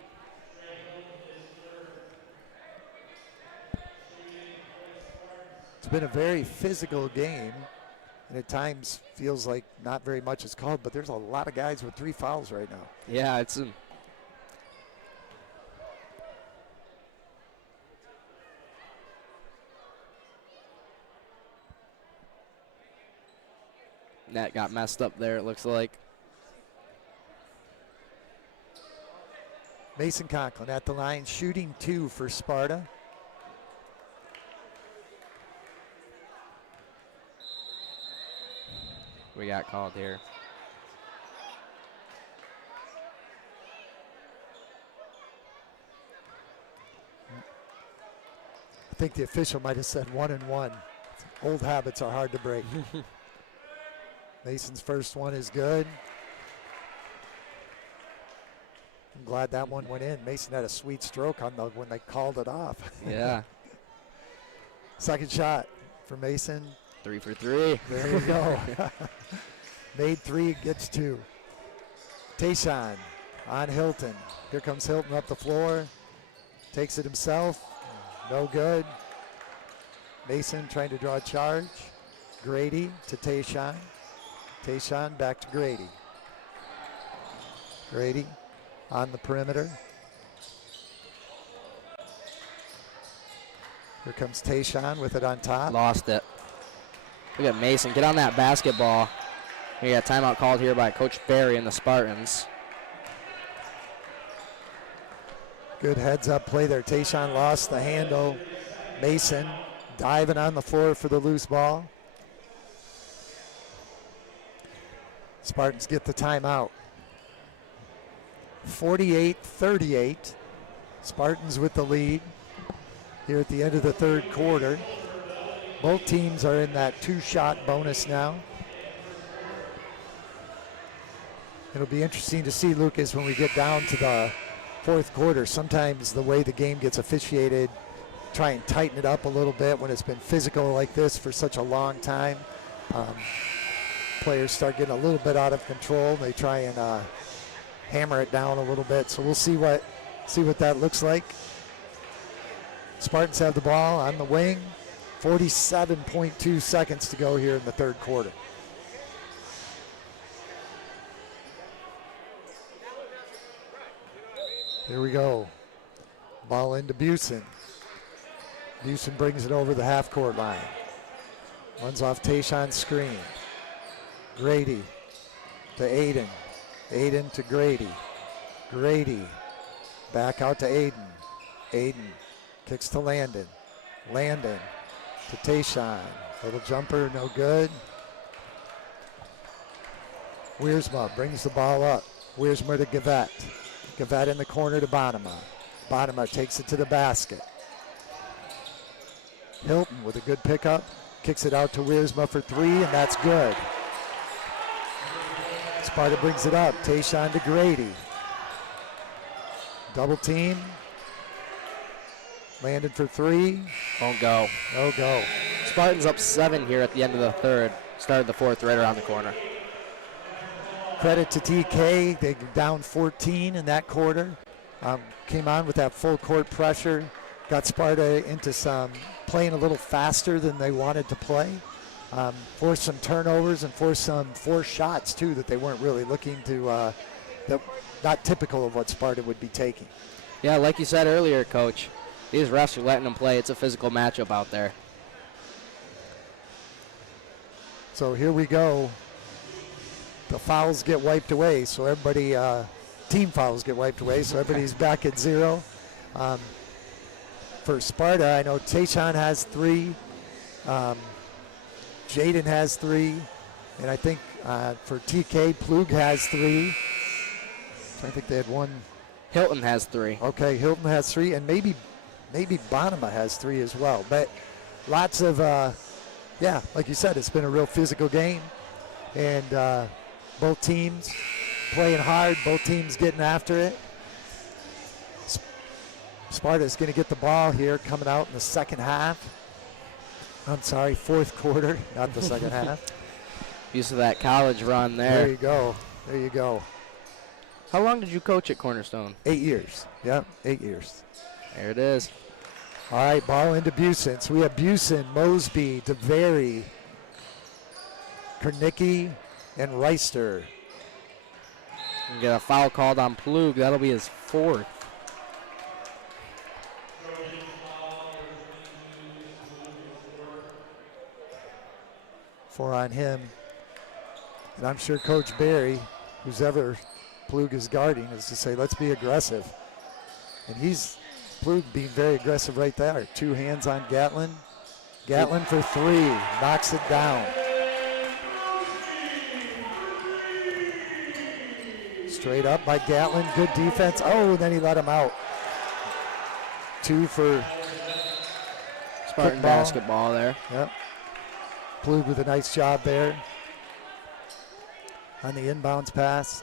It's been a very physical game, and at times feels like not very much is called, but there's a lot of guys with 3 fouls right now. Yeah, it's net got messed up there, it looks like. Mason Conklin at the line, shooting 2 for Sparta. We got called here. I think the official might have said 1 and 1. Old habits are hard to break. Mason's first one is good. I'm glad that one went in. Mason had a sweet stroke on when they called it off. Yeah. Second shot for Mason. 3 for 3. There you go. Made 3, gets 2. Tayshawn on Hilton. Here comes Hilton up the floor. Takes it himself. No good. Mason trying to draw a charge. Grady to Tayshawn. Tayshawn back to Grady. Grady on the perimeter. Here comes Tayshawn with it on top. Lost it. Look at Mason. Get on that basketball. We got a timeout called here by Coach Barry and the Spartans. Good heads up play there. Tayshawn lost the handle. Mason diving on the floor for the loose ball. Spartans get the timeout. 48-38. Spartans with the lead here at the end of the third quarter. Both teams are in that 2-shot bonus now. It'll be interesting to see, Lucas, when we get down to the fourth quarter. Sometimes the way the game gets officiated, try and tighten it up a little bit when it's been physical like this for such a long time. Players start getting a little bit out of control. They try and hammer it down a little bit. So we'll see what that looks like. Spartans have the ball on the wing. 47.2 seconds to go here in the third quarter. Here we go. Ball into Busen. Busen brings it over the half-court line. Runs off Tayshawn's screen. Grady to Aiden. Aiden to Grady. Grady back out to Aiden. Aiden kicks to Landon. Landon to Tayshawn. Little jumper, no good. Wiersma brings the ball up. Wiersma to Gavette. Gavette in the corner to Bonema. Bonema takes it to the basket. Hilton with a good pickup. Kicks it out to Wiersma for three, and that's good. Sparta brings it up. Tayshawn to Grady. Double team. Landon for three. Won't go. No go. Spartans up 7 here at the end of the third. Started the fourth right around the corner. Credit to TK. They down 14 in that quarter. Came on with that full court pressure. Got Sparta into some playing a little faster than they wanted to play. Forced some turnovers and forced some forced shots too that they weren't really looking to, not typical of what Sparta would be taking. Yeah, like you said earlier, Coach, these refs are letting them play. It's a physical matchup out there. So here we go. The fouls get wiped away, so everybody, team fouls get wiped away, so everybody's back at 0. For Sparta, I know Tayshawn has 3, Jaden has 3, and I think for TK, Plug has 3. I think they had 1. Hilton has 3. Okay, Hilton has 3, and maybe Bonema has 3 as well. But lots of, like you said, it's been a real physical game, and both teams playing hard, both teams getting after it. Sparta's going to get the ball here coming out in the second half. I'm sorry, fourth quarter, not the second half. Used to that college run there. There you go. There you go. How long did you coach at Cornerstone? 8 years. Yep, 8 years. There it is. All right, ball into Busen. So we have Busen, Mosby, DeVary, Kernicki, and Reister. And get a foul called on Plug. That'll be his 4th. Four on him. And I'm sure Coach Barry, who's ever Plug is guarding, is to say, let's be aggressive. And Plug being very aggressive right there. 2 hands on Gatlin. Gatlin for 3, knocks it down. Straight up by Gatlin, good defense. Oh, then he let him out. 2 for Spartan basketball there. Yep. Plug with a nice job there on the inbounds pass.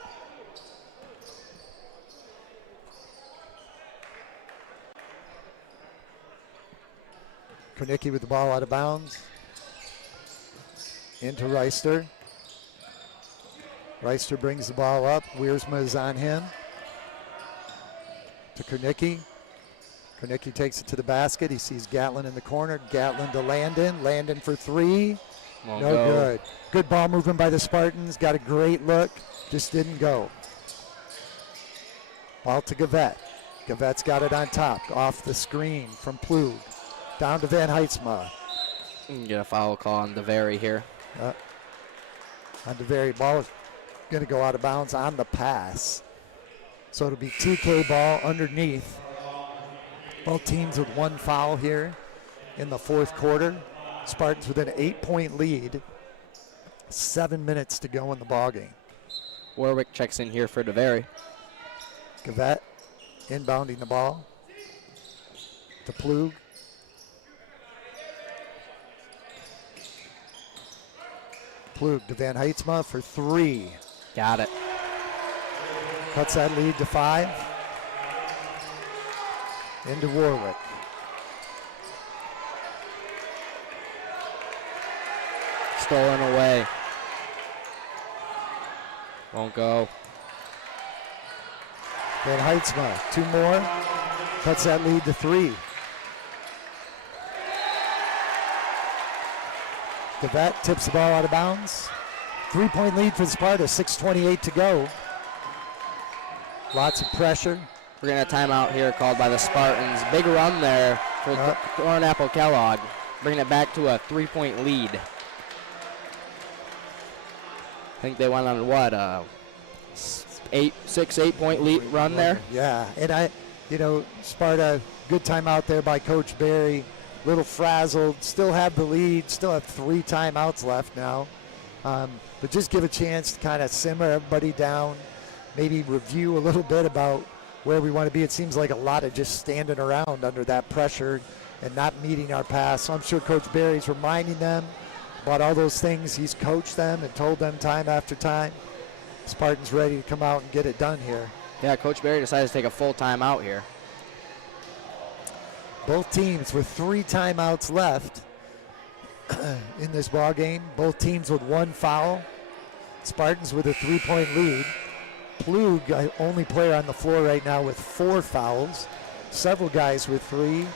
Kernicki with the ball out of bounds. Into Reister. Reister brings the ball up. Wiersma is on him. To Kernicki. Kernicki takes it to the basket. He sees Gatlin in the corner. Gatlin to Landon. Landon for 3. Won't No go. good. Good ball movement by the Spartans. Got a great look. Just didn't go. Ball to Gavette. Gavette's got it on top. Off the screen from Plug. Down to Van Heidsma. Get a foul call on DeVary here. On DeVary. Ball is going to go out of bounds on the pass. So it'll be TK ball underneath. Both teams with 1 foul here in the fourth quarter. Spartans with an 8-point lead. 7 minutes to go in the ballgame. Warwick checks in here for DeVary. Gavet inbounding the ball to Plug. Plug to Van Heidsma for 3. Got it. Cuts that lead to 5. Into Warwick. Stolen away. Won't go. Van Heidsma, 2 more. Cuts that lead to 3. Gavet tips the ball out of bounds. 3-point lead for Sparta, 6:28 to go. Lots of pressure. We're going to have a timeout here called by the Spartans. Big run there for Thornapple Kellogg, bringing it back to a 3-point lead. I think they went on what, 8-point lead run there. Yeah, and Sparta, good time out there by Coach Barry. Little frazzled, still have the lead, still have 3 timeouts left now. But just give a chance to kind of simmer everybody down, maybe review a little bit about where we want to be. It seems like a lot of just standing around under that pressure and not meeting our pass. So I'm sure Coach Barry's reminding them about all those things. He's coached them and told them time after time. Spartans ready to come out and get it done here. Yeah, Coach Barry decided to take a full timeout here. Both teams with 3 timeouts left in this ball game. Both teams with 1 foul. Spartans with a 3-point lead. Plug, only player on the floor right now with 4 fouls. Several guys with 3.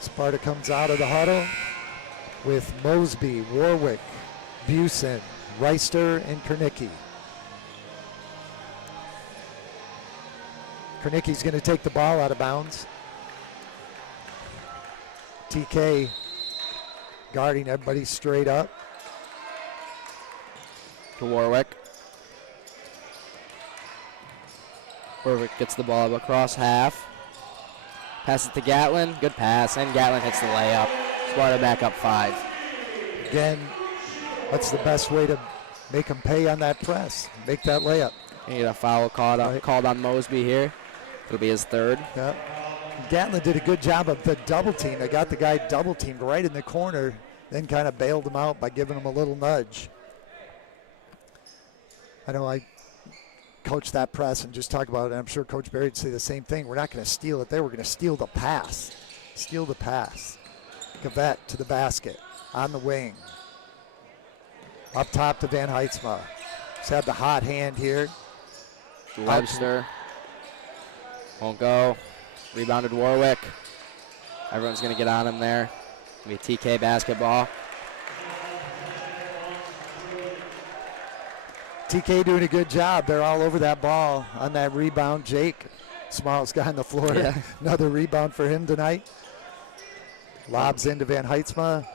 Sparta comes out of the huddle with Mosby, Warwick, Busen, Reister, and Kernicki. Kernicki's going to take the ball out of bounds. TK guarding everybody straight up. To Warwick. Warwick gets the ball across half. Passes to Gatlin. Good pass, and Gatlin hits the layup. Sparta back up 5. Again, that's the best way to make them pay on that press. Make that layup. We need a foul called on Mosby here. It'll be his 3rd. Yep. Gatlin did a good job of the double team. They got the guy double teamed right in the corner, then kind of bailed him out by giving him a little nudge. I know I coach that press and just talk about it. I'm sure Coach Barry would say the same thing. We're not going to steal it there. We're going to steal the pass. Steal the pass. Gavet to the basket on the wing. Up top to Van Heidsma. He's had the hot hand here. Webster. Won't go. Rebounded Warwick. Everyone's going to get on him there. It'll be TK basketball. TK doing a good job. They're all over that ball on that rebound. Jake, smallest guy on the floor. Yeah. Another rebound for him tonight. Lobs into Van Heidsma.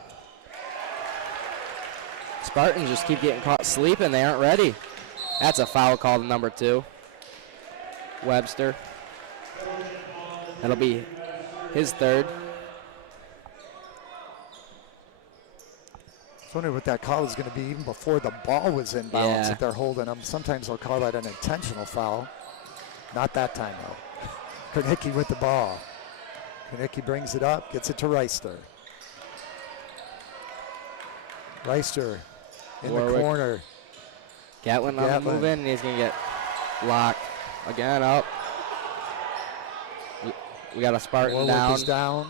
Spartans just keep getting caught sleeping. They aren't ready. That's a foul call to number 2. Webster. That'll be his 3rd. I was wondering what that call is going to be even before the ball was in bounds. Yeah. If they're holding them. Sometimes they'll call that an intentional foul. Not that time, though. Kernicki with the ball. Kernicki brings it up, gets it to Reister. Reister in Warwick. the corner. Gatlin on the move in, and he's going to get locked again up. We got a Spartan Warwick down. is down.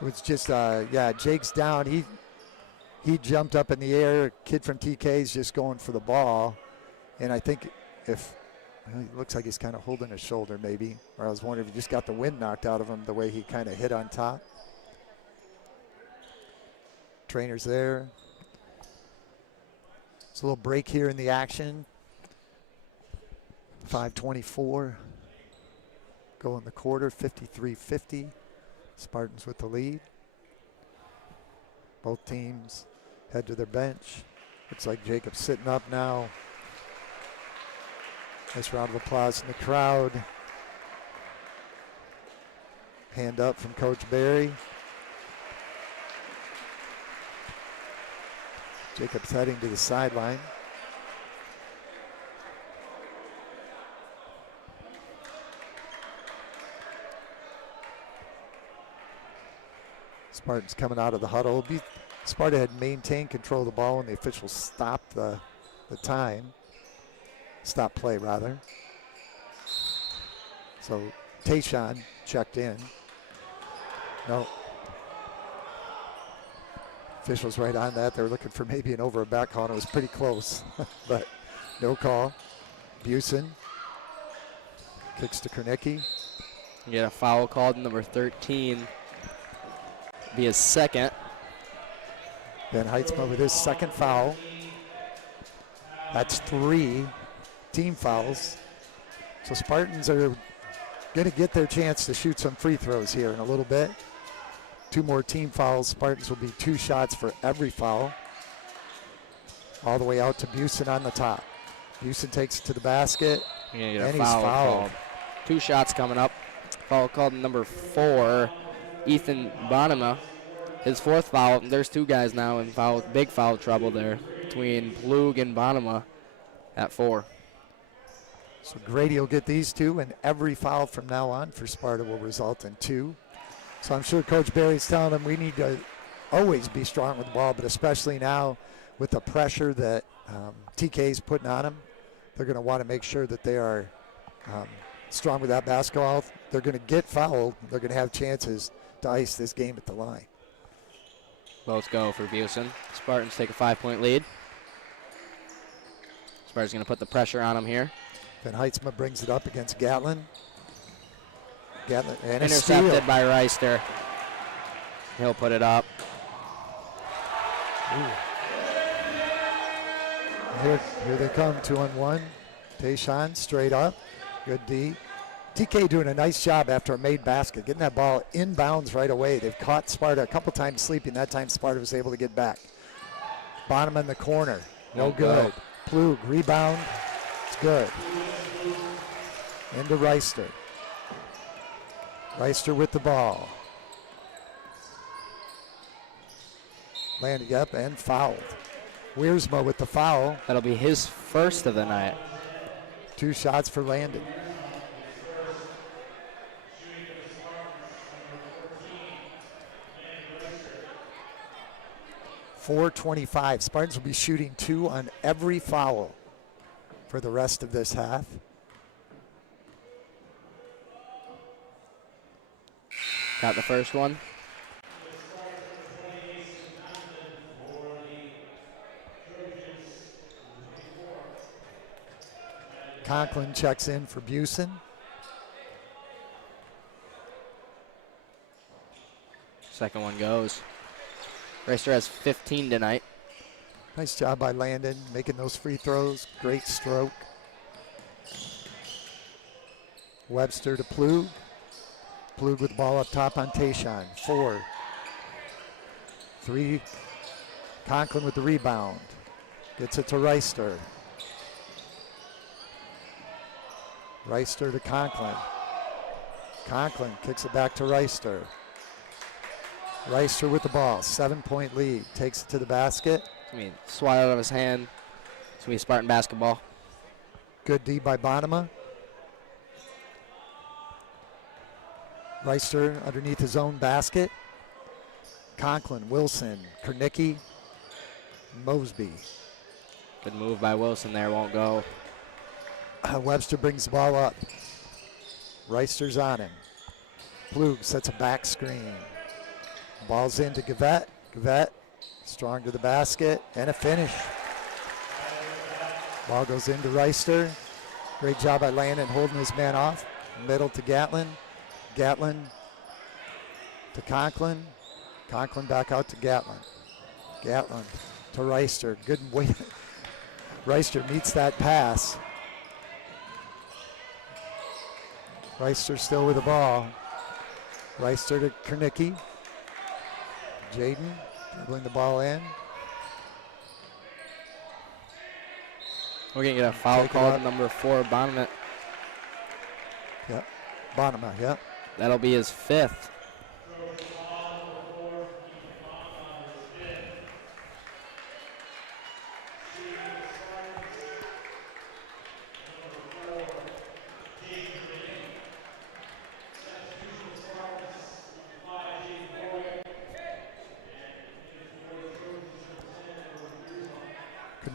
It was just, Jake's down. He jumped up in the air. Kid from TK's just going for the ball. And I think it looks like he's kind of holding his shoulder maybe. Or I was wondering if he just got the wind knocked out of him the way he kind of hit on top. Trainer's there. It's a little break here in the action. 5:24. Go in the quarter, 53-50. Spartans with the lead. Both teams head to their bench. Looks like Jacob's sitting up now. Nice round of applause in the crowd. Hand up from Coach Barry. Jacobs heading to the sideline. Spartans coming out of the huddle. Sparta had maintained control of the ball when the officials stopped the time. Stop play, rather. So Tayshawn checked in. No. Officials right on that. They were looking for maybe an over or back call, and it was pretty close, but no call. Busen kicks to Kernicki. You get a foul called, number 13. Be his second. Ben Heitzma with his second foul. That's 3 team fouls. So Spartans are going to get their chance to shoot some free throws here in a little bit. 2 more team fouls. Spartans will be 2 shots for every foul. All the way out to Busen on the top. Busen takes it to the basket. And he's fouled. Called. 2 shots coming up. Foul called number 4, Ethan Bonema. His 4th foul. There's 2 guys now in big foul trouble there between Plug and Bonema at 4. So Grady will get these 2, and every foul from now on for Sparta will result in 2. So I'm sure Coach Barry's telling them we need to always be strong with the ball, but especially now with the pressure that TK is putting on them, they're going to want to make sure that they are strong with that basketball. They're going to get fouled. They're going to have chances to ice this game at the line. Both go for Busen. Spartans take a 5-point lead. Spartans going to put the pressure on them here. Then Heitzma brings it up against Gatlin. Gatlin and intercepted by Reister. He'll put it up. Here they come, 2-on-1. Tayshawn straight up. Good D. TK doing a nice job after a made basket, getting that ball inbounds right away. They've caught Sparta a couple times sleeping. That time Sparta was able to get back. Bottom in the corner. No good. Plug, rebound. It's good. Into Reister. Reister with the ball. Landed up and fouled. Wiersma with the foul. That'll be his first of the night. 2 shots for Landon. .425. Spartans will be shooting 2 on every foul for the rest of this half. Got the first one. Conklin checks in for Busen. Second one goes. Reister has 15 tonight. Nice job by Landon, making those free throws. Great stroke. Webster to Plug. Plug with the ball up top on Tayshawn. 4. 3. Conklin with the rebound. Gets it to Reister. Reister to Conklin. Conklin kicks it back to Reister. Reister with the ball. 7-point lead. Takes it to the basket. Swat out of his hand. It's going to be Spartan basketball. Good D by Bonema. Reister underneath his own basket. Conklin, Wilson, Kernicki, Mosby. Good move by Wilson there. Won't go. Webster brings the ball up. Reister's on him. Plug sets a back screen. Ball's into Gavette. Gavette strong to the basket and a finish. Ball goes into Reister. Great job by Landon holding his man off. Middle to Gatlin. Gatlin to Conklin. Conklin back out to Gatlin. Gatlin to Reister. Good way. Reister meets that pass. Reister still with the ball. Reister to Kernicki. Jaden dribbling the ball in. We're going to get a foul called number 4, Bonema. Yep. Bonema, yep. That'll be his 5th.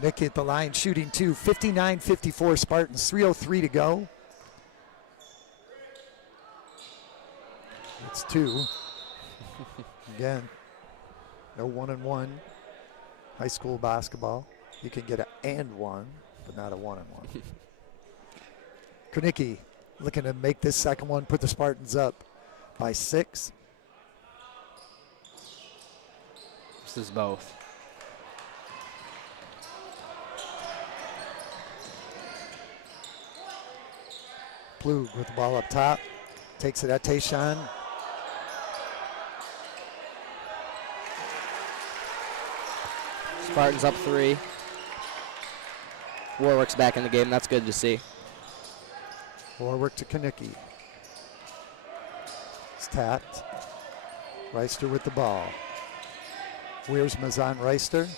Nicky at the line shooting 2, 59-54 Spartans, 3:03 to go. It's 2. Again, no 1-and-1. High school basketball. You can get an and one, but not a 1-and-1. Kernicki looking to make this second one, put the Spartans up by 6. This is both. Plug with the ball up top. Takes it at Tayshawn. Spartans up 3. Warwick's back in the game. That's good to see. Warwick to Kernicki. It's tapped. Reister with the ball. Wiersma's on Reister.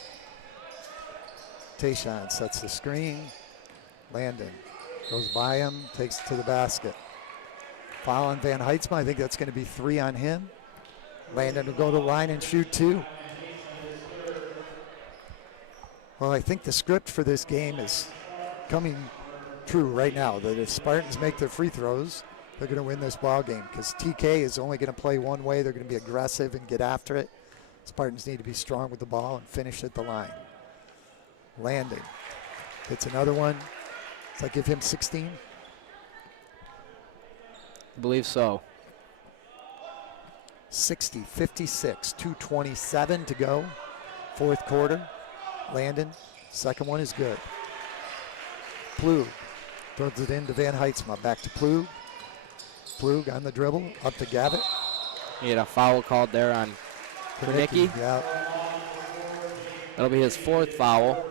Tayshawn sets the screen. Landon goes by him, takes it to the basket. Foul on Van Heitzma. I think that's going to be 3 on him. Landon will go to the line and shoot 2. Well, I think the script for this game is coming true right now, that if Spartans make their free throws, they're going to win this ball game, because TK is only going to play one way. They're going to be aggressive and get after it. Spartans need to be strong with the ball and finish at the line. Landon hits another one. Does that give him 16? I believe so. 60-56, 2:27 to go. Fourth quarter. Landon, second one is good. Plug throws it into Van Heitzma. Back to Plug. Plug on the dribble, up to Gavitt. He had a foul called there on Kernicki. Yeah. That'll be his 4th foul.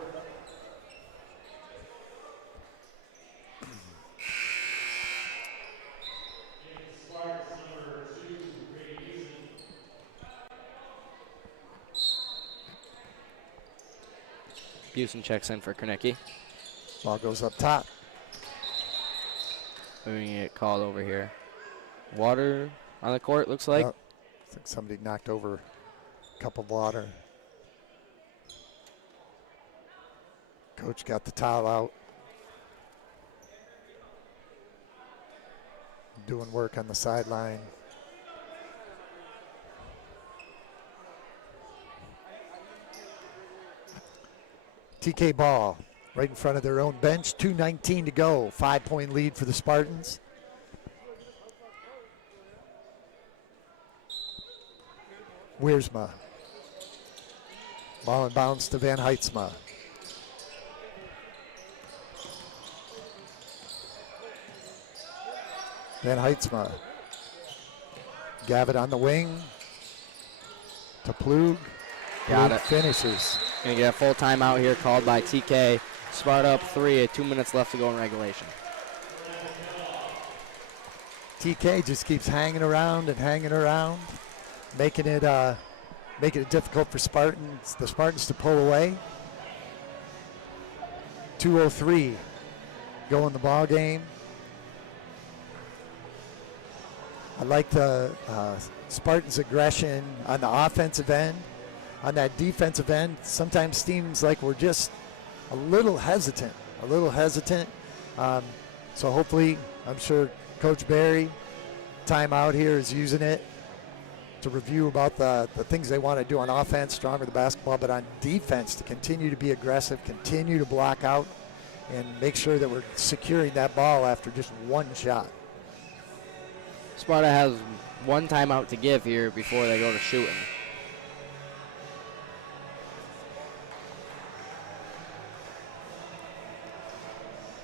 Houston checks in for Kernicki. Ball goes up top. We're going to get called over here. Water on the court, looks like. I think somebody knocked over a cup of water. Coach got the towel out. Doing work on the sideline. TK ball right in front of their own bench. 2:19 to go. 5-point lead for the Spartans. Wiersma. Ball and bounce to Van Heitzma. Van Heitzma. Gavitt on the wing. To Plug. Got Plug it. Finishes. Going to get a full timeout here called by TK. Sparta up 3, 2 minutes left to go in regulation. TK just keeps hanging around and hanging around, making it difficult for the Spartans to pull away. 2:03 go in the ball game. I like the Spartans' aggression on the offensive end. On that defensive end, sometimes seems like we're just a little hesitant. So hopefully, I'm sure Coach Barry, timeout here, is using it to review about the things they want to do on offense, stronger the basketball, but on defense to continue to be aggressive, continue to block out, and make sure that we're securing that ball after just one shot. Sparta has one timeout to give here before they go to shooting.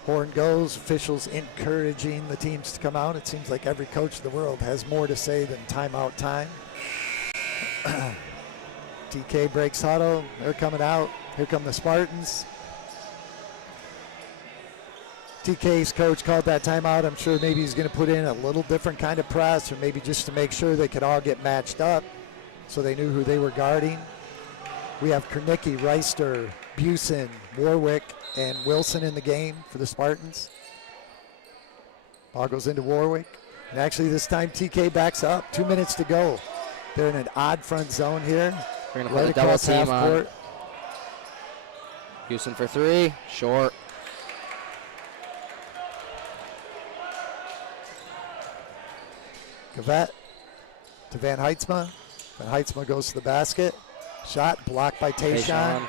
Horn goes, officials encouraging the teams to come out. It seems like every coach in the world has more to say than timeout time. TK breaks huddle. They're coming out. Here come the Spartans. TK's coach called that timeout. I'm sure maybe he's going to put in a little different kind of press, or maybe just to make sure they could all get matched up so they knew who they were guarding. We have Kernicki, Reister, Busen, Warwick, and Wilson in the game for the Spartans. Ball goes into Warwick. And actually this time TK backs up. 2 minutes to go. They're in an odd front zone here. We're going to put a double team on. Houston for three, short. Gavette to Van Heitzma. Van Heitzma goes to the basket. Shot blocked by Tayshawn.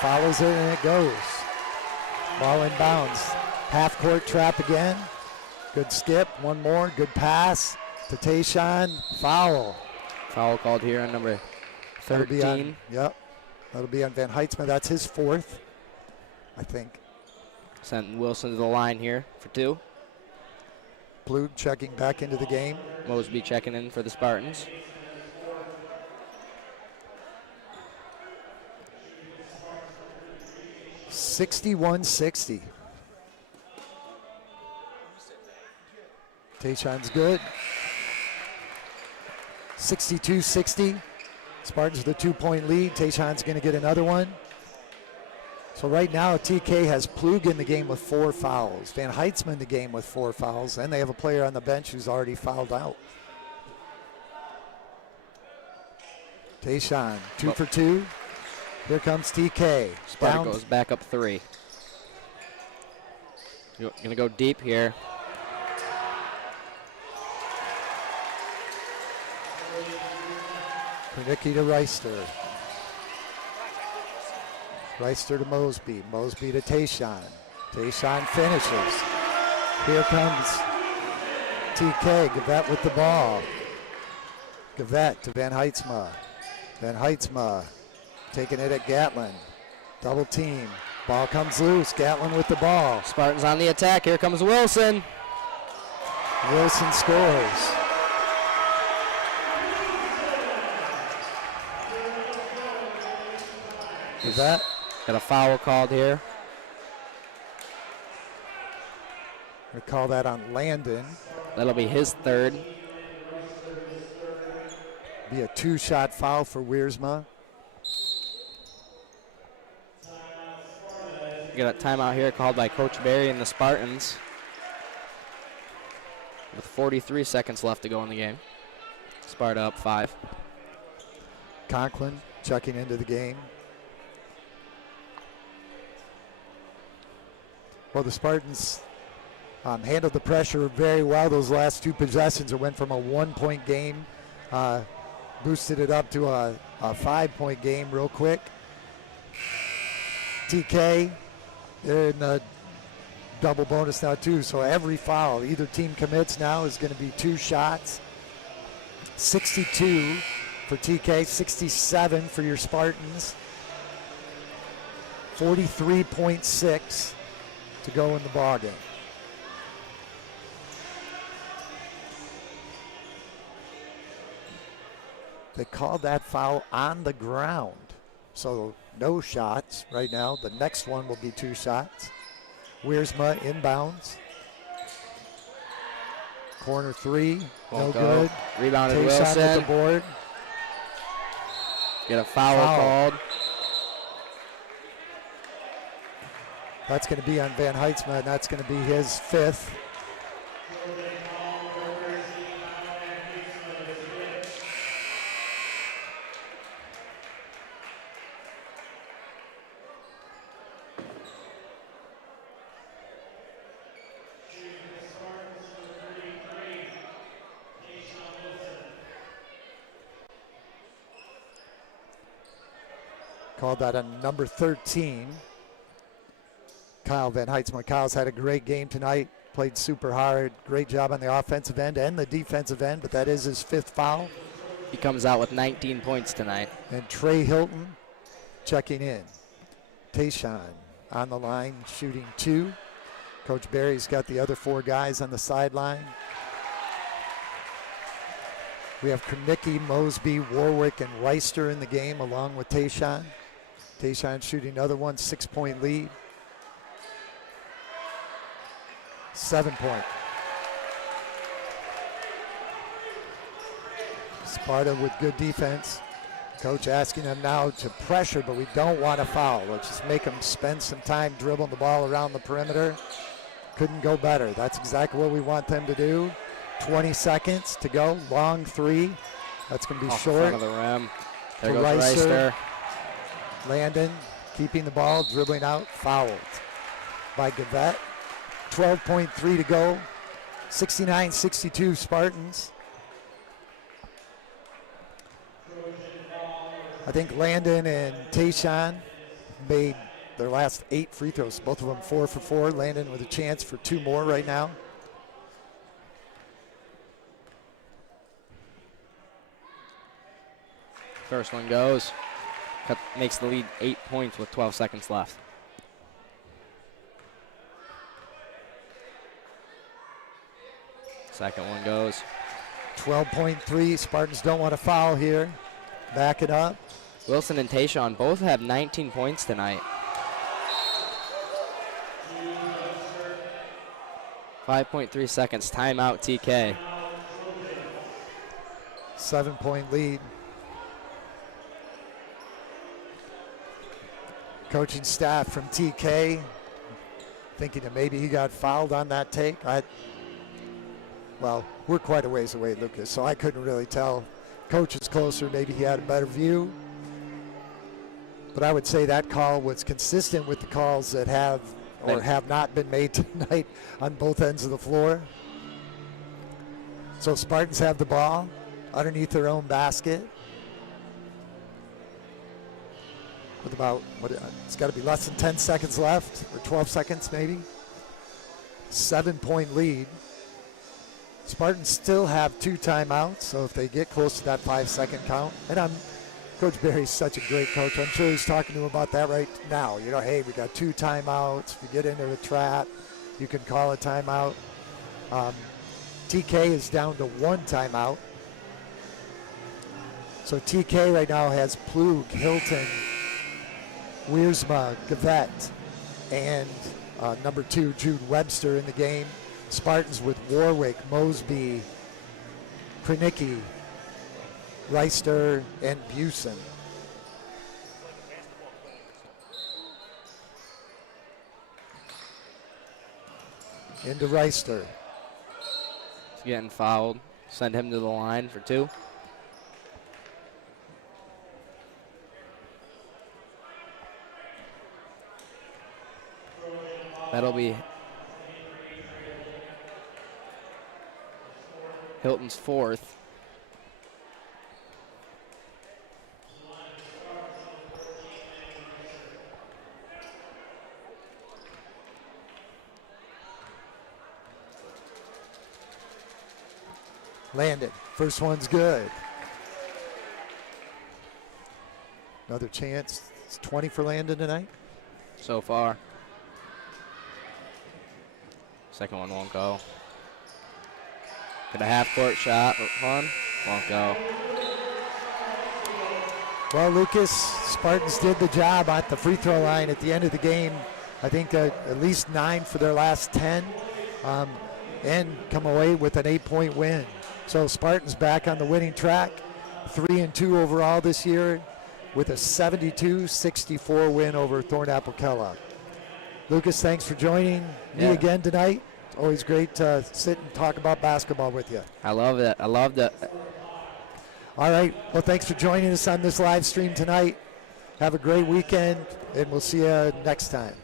Follows it and it goes. Ball inbounds. Half court trap again. Good skip, one more, good pass to Tayshawn. Foul. Foul called here on number 13. That'll be on Van Heitzma. That's his fourth, I think. Sent Wilson to the line here for two. Blue checking back into the game. Mosby checking in for the Spartans. $61-60. Tayshawn's good. 62-60. Spartans with a 2-point lead. Tayshawn's going to get another one. So right now, TK has Plug in the game with 4 fouls. Van Heitzma in the game with 4 fouls. And they have a player on the bench who's already fouled out. Tayshawn, 2 for 2. Here comes TK. Sparta goes back up 3. You're going to go deep here. Kernicki to Reister. Reister to Mosby. Mosby to Tayshawn. Tayshawn finishes. Here comes TK. Gavette with the ball. Gavette to Van Heitzma. Van Heitzma taking it at Gatlin. Double team. Ball comes loose. Gatlin with the ball. Spartans on the attack. Here comes Wilson. Wilson scores. Gavette. Got a foul called here. We call that on Landon. That'll be his third. Be a 2-shot foul for Wiersma. We got a timeout here called by Coach Barry and the Spartans with 43 seconds left to go in the game. Sparta up 5. Conklin checking into the game. Well, the Spartans handled the pressure very well those last 2 possessions. It went from a 1-point game, boosted it up to a 5-point game real quick. TK, they're in the double bonus now too, so every foul either team commits now is going to be 2 shots. 62 for TK, 67 for your Spartans. 43.6 to go in the ball game. They called that foul on the ground. So no shots right now. The next one will be 2 shots. Wiersma inbounds. Corner 3, no good. Rebounded Tayshawn Wilson. at the board. Get a foul called. That's going to be on Van Heitzma, and that's going to be his 5th. Called that on number 13. Kyle Van Heitzma. Kyle's had a great game tonight. Played super hard. Great job on the offensive end and the defensive end, but that is his 5th foul. He comes out with 19 points tonight. And Trey Hilton checking in. Tayshawn on the line, shooting 2. Coach Barry's got the other 4 guys on the sideline. We have Kernicki, Mosby, Warwick, and Reister in the game along with Tayshawn. Tayshawn shooting another one, 6-point lead. 7-point. Sparta with good defense. Coach asking them now to pressure, but we don't want to foul. Let's just make them spend some time dribbling the ball around the perimeter. Couldn't go better. That's exactly what we want them to do. 20 seconds to go. Long three. That's going to be off short. the front of the rim. There To goes Reister. Reister. Landon keeping the ball, dribbling out, fouled by Gavette. 12.3 to go. 69-62 Spartans. I think Landon and Tayshawn made their last 8 free throws. Both of them 4 for 4. Landon with a chance for 2 more right now. First one goes. Makes the lead 8 points with 12 seconds left. Second one goes. 12.3. Spartans don't want to foul here. Back it up. Wilson and Tayshawn both have 19 points tonight. 5.3 seconds. Timeout, TK. 7-point lead. Coaching staff from TK thinking that maybe he got fouled on that take. Well, we're quite a ways away, Lucas, so I couldn't really tell. Coach is closer, maybe he had a better view. But I would say that call was consistent with the calls that have or have not been made tonight on both ends of the floor. So Spartans have the ball underneath their own basket. With about, it's got to be less than 10 seconds left, or 12 seconds maybe. 7-point lead. Spartans still have 2 timeouts, so if they get close to that 5-second count, and Coach Barry's such a great coach. I'm sure he's talking to him about that right now. You know, hey, we got 2 timeouts. If you get into a trap, you can call a timeout. TK is down to 1 timeout. So TK right now has Plug, Hilton, Wiersma, Gavette, and number 2, Jude Webster in the game. Spartans with Warwick, Mosby, Krenicki, Reister, and Busen. Into Reister. He's getting fouled. Send him to the line for 2. That'll be Hilton's 4th. Landon. First one's good. Another chance. It's 20 for Landon tonight. So far. Second one won't go. Get a half-court shot for fun. Won't go. Well, Lucas, Spartans did the job at the free throw line at the end of the game. I think at least 9 for their last 10, and come away with an 8-point win. So Spartans back on the winning track, 3-2 overall this year, with a 72-64 win over Thornapple Kellogg. Lucas, thanks for joining me again tonight. It's always great to sit and talk about basketball with you. I love it. I loved it. All right. Well, thanks for joining us on this live stream tonight. Have a great weekend, and we'll see you next time.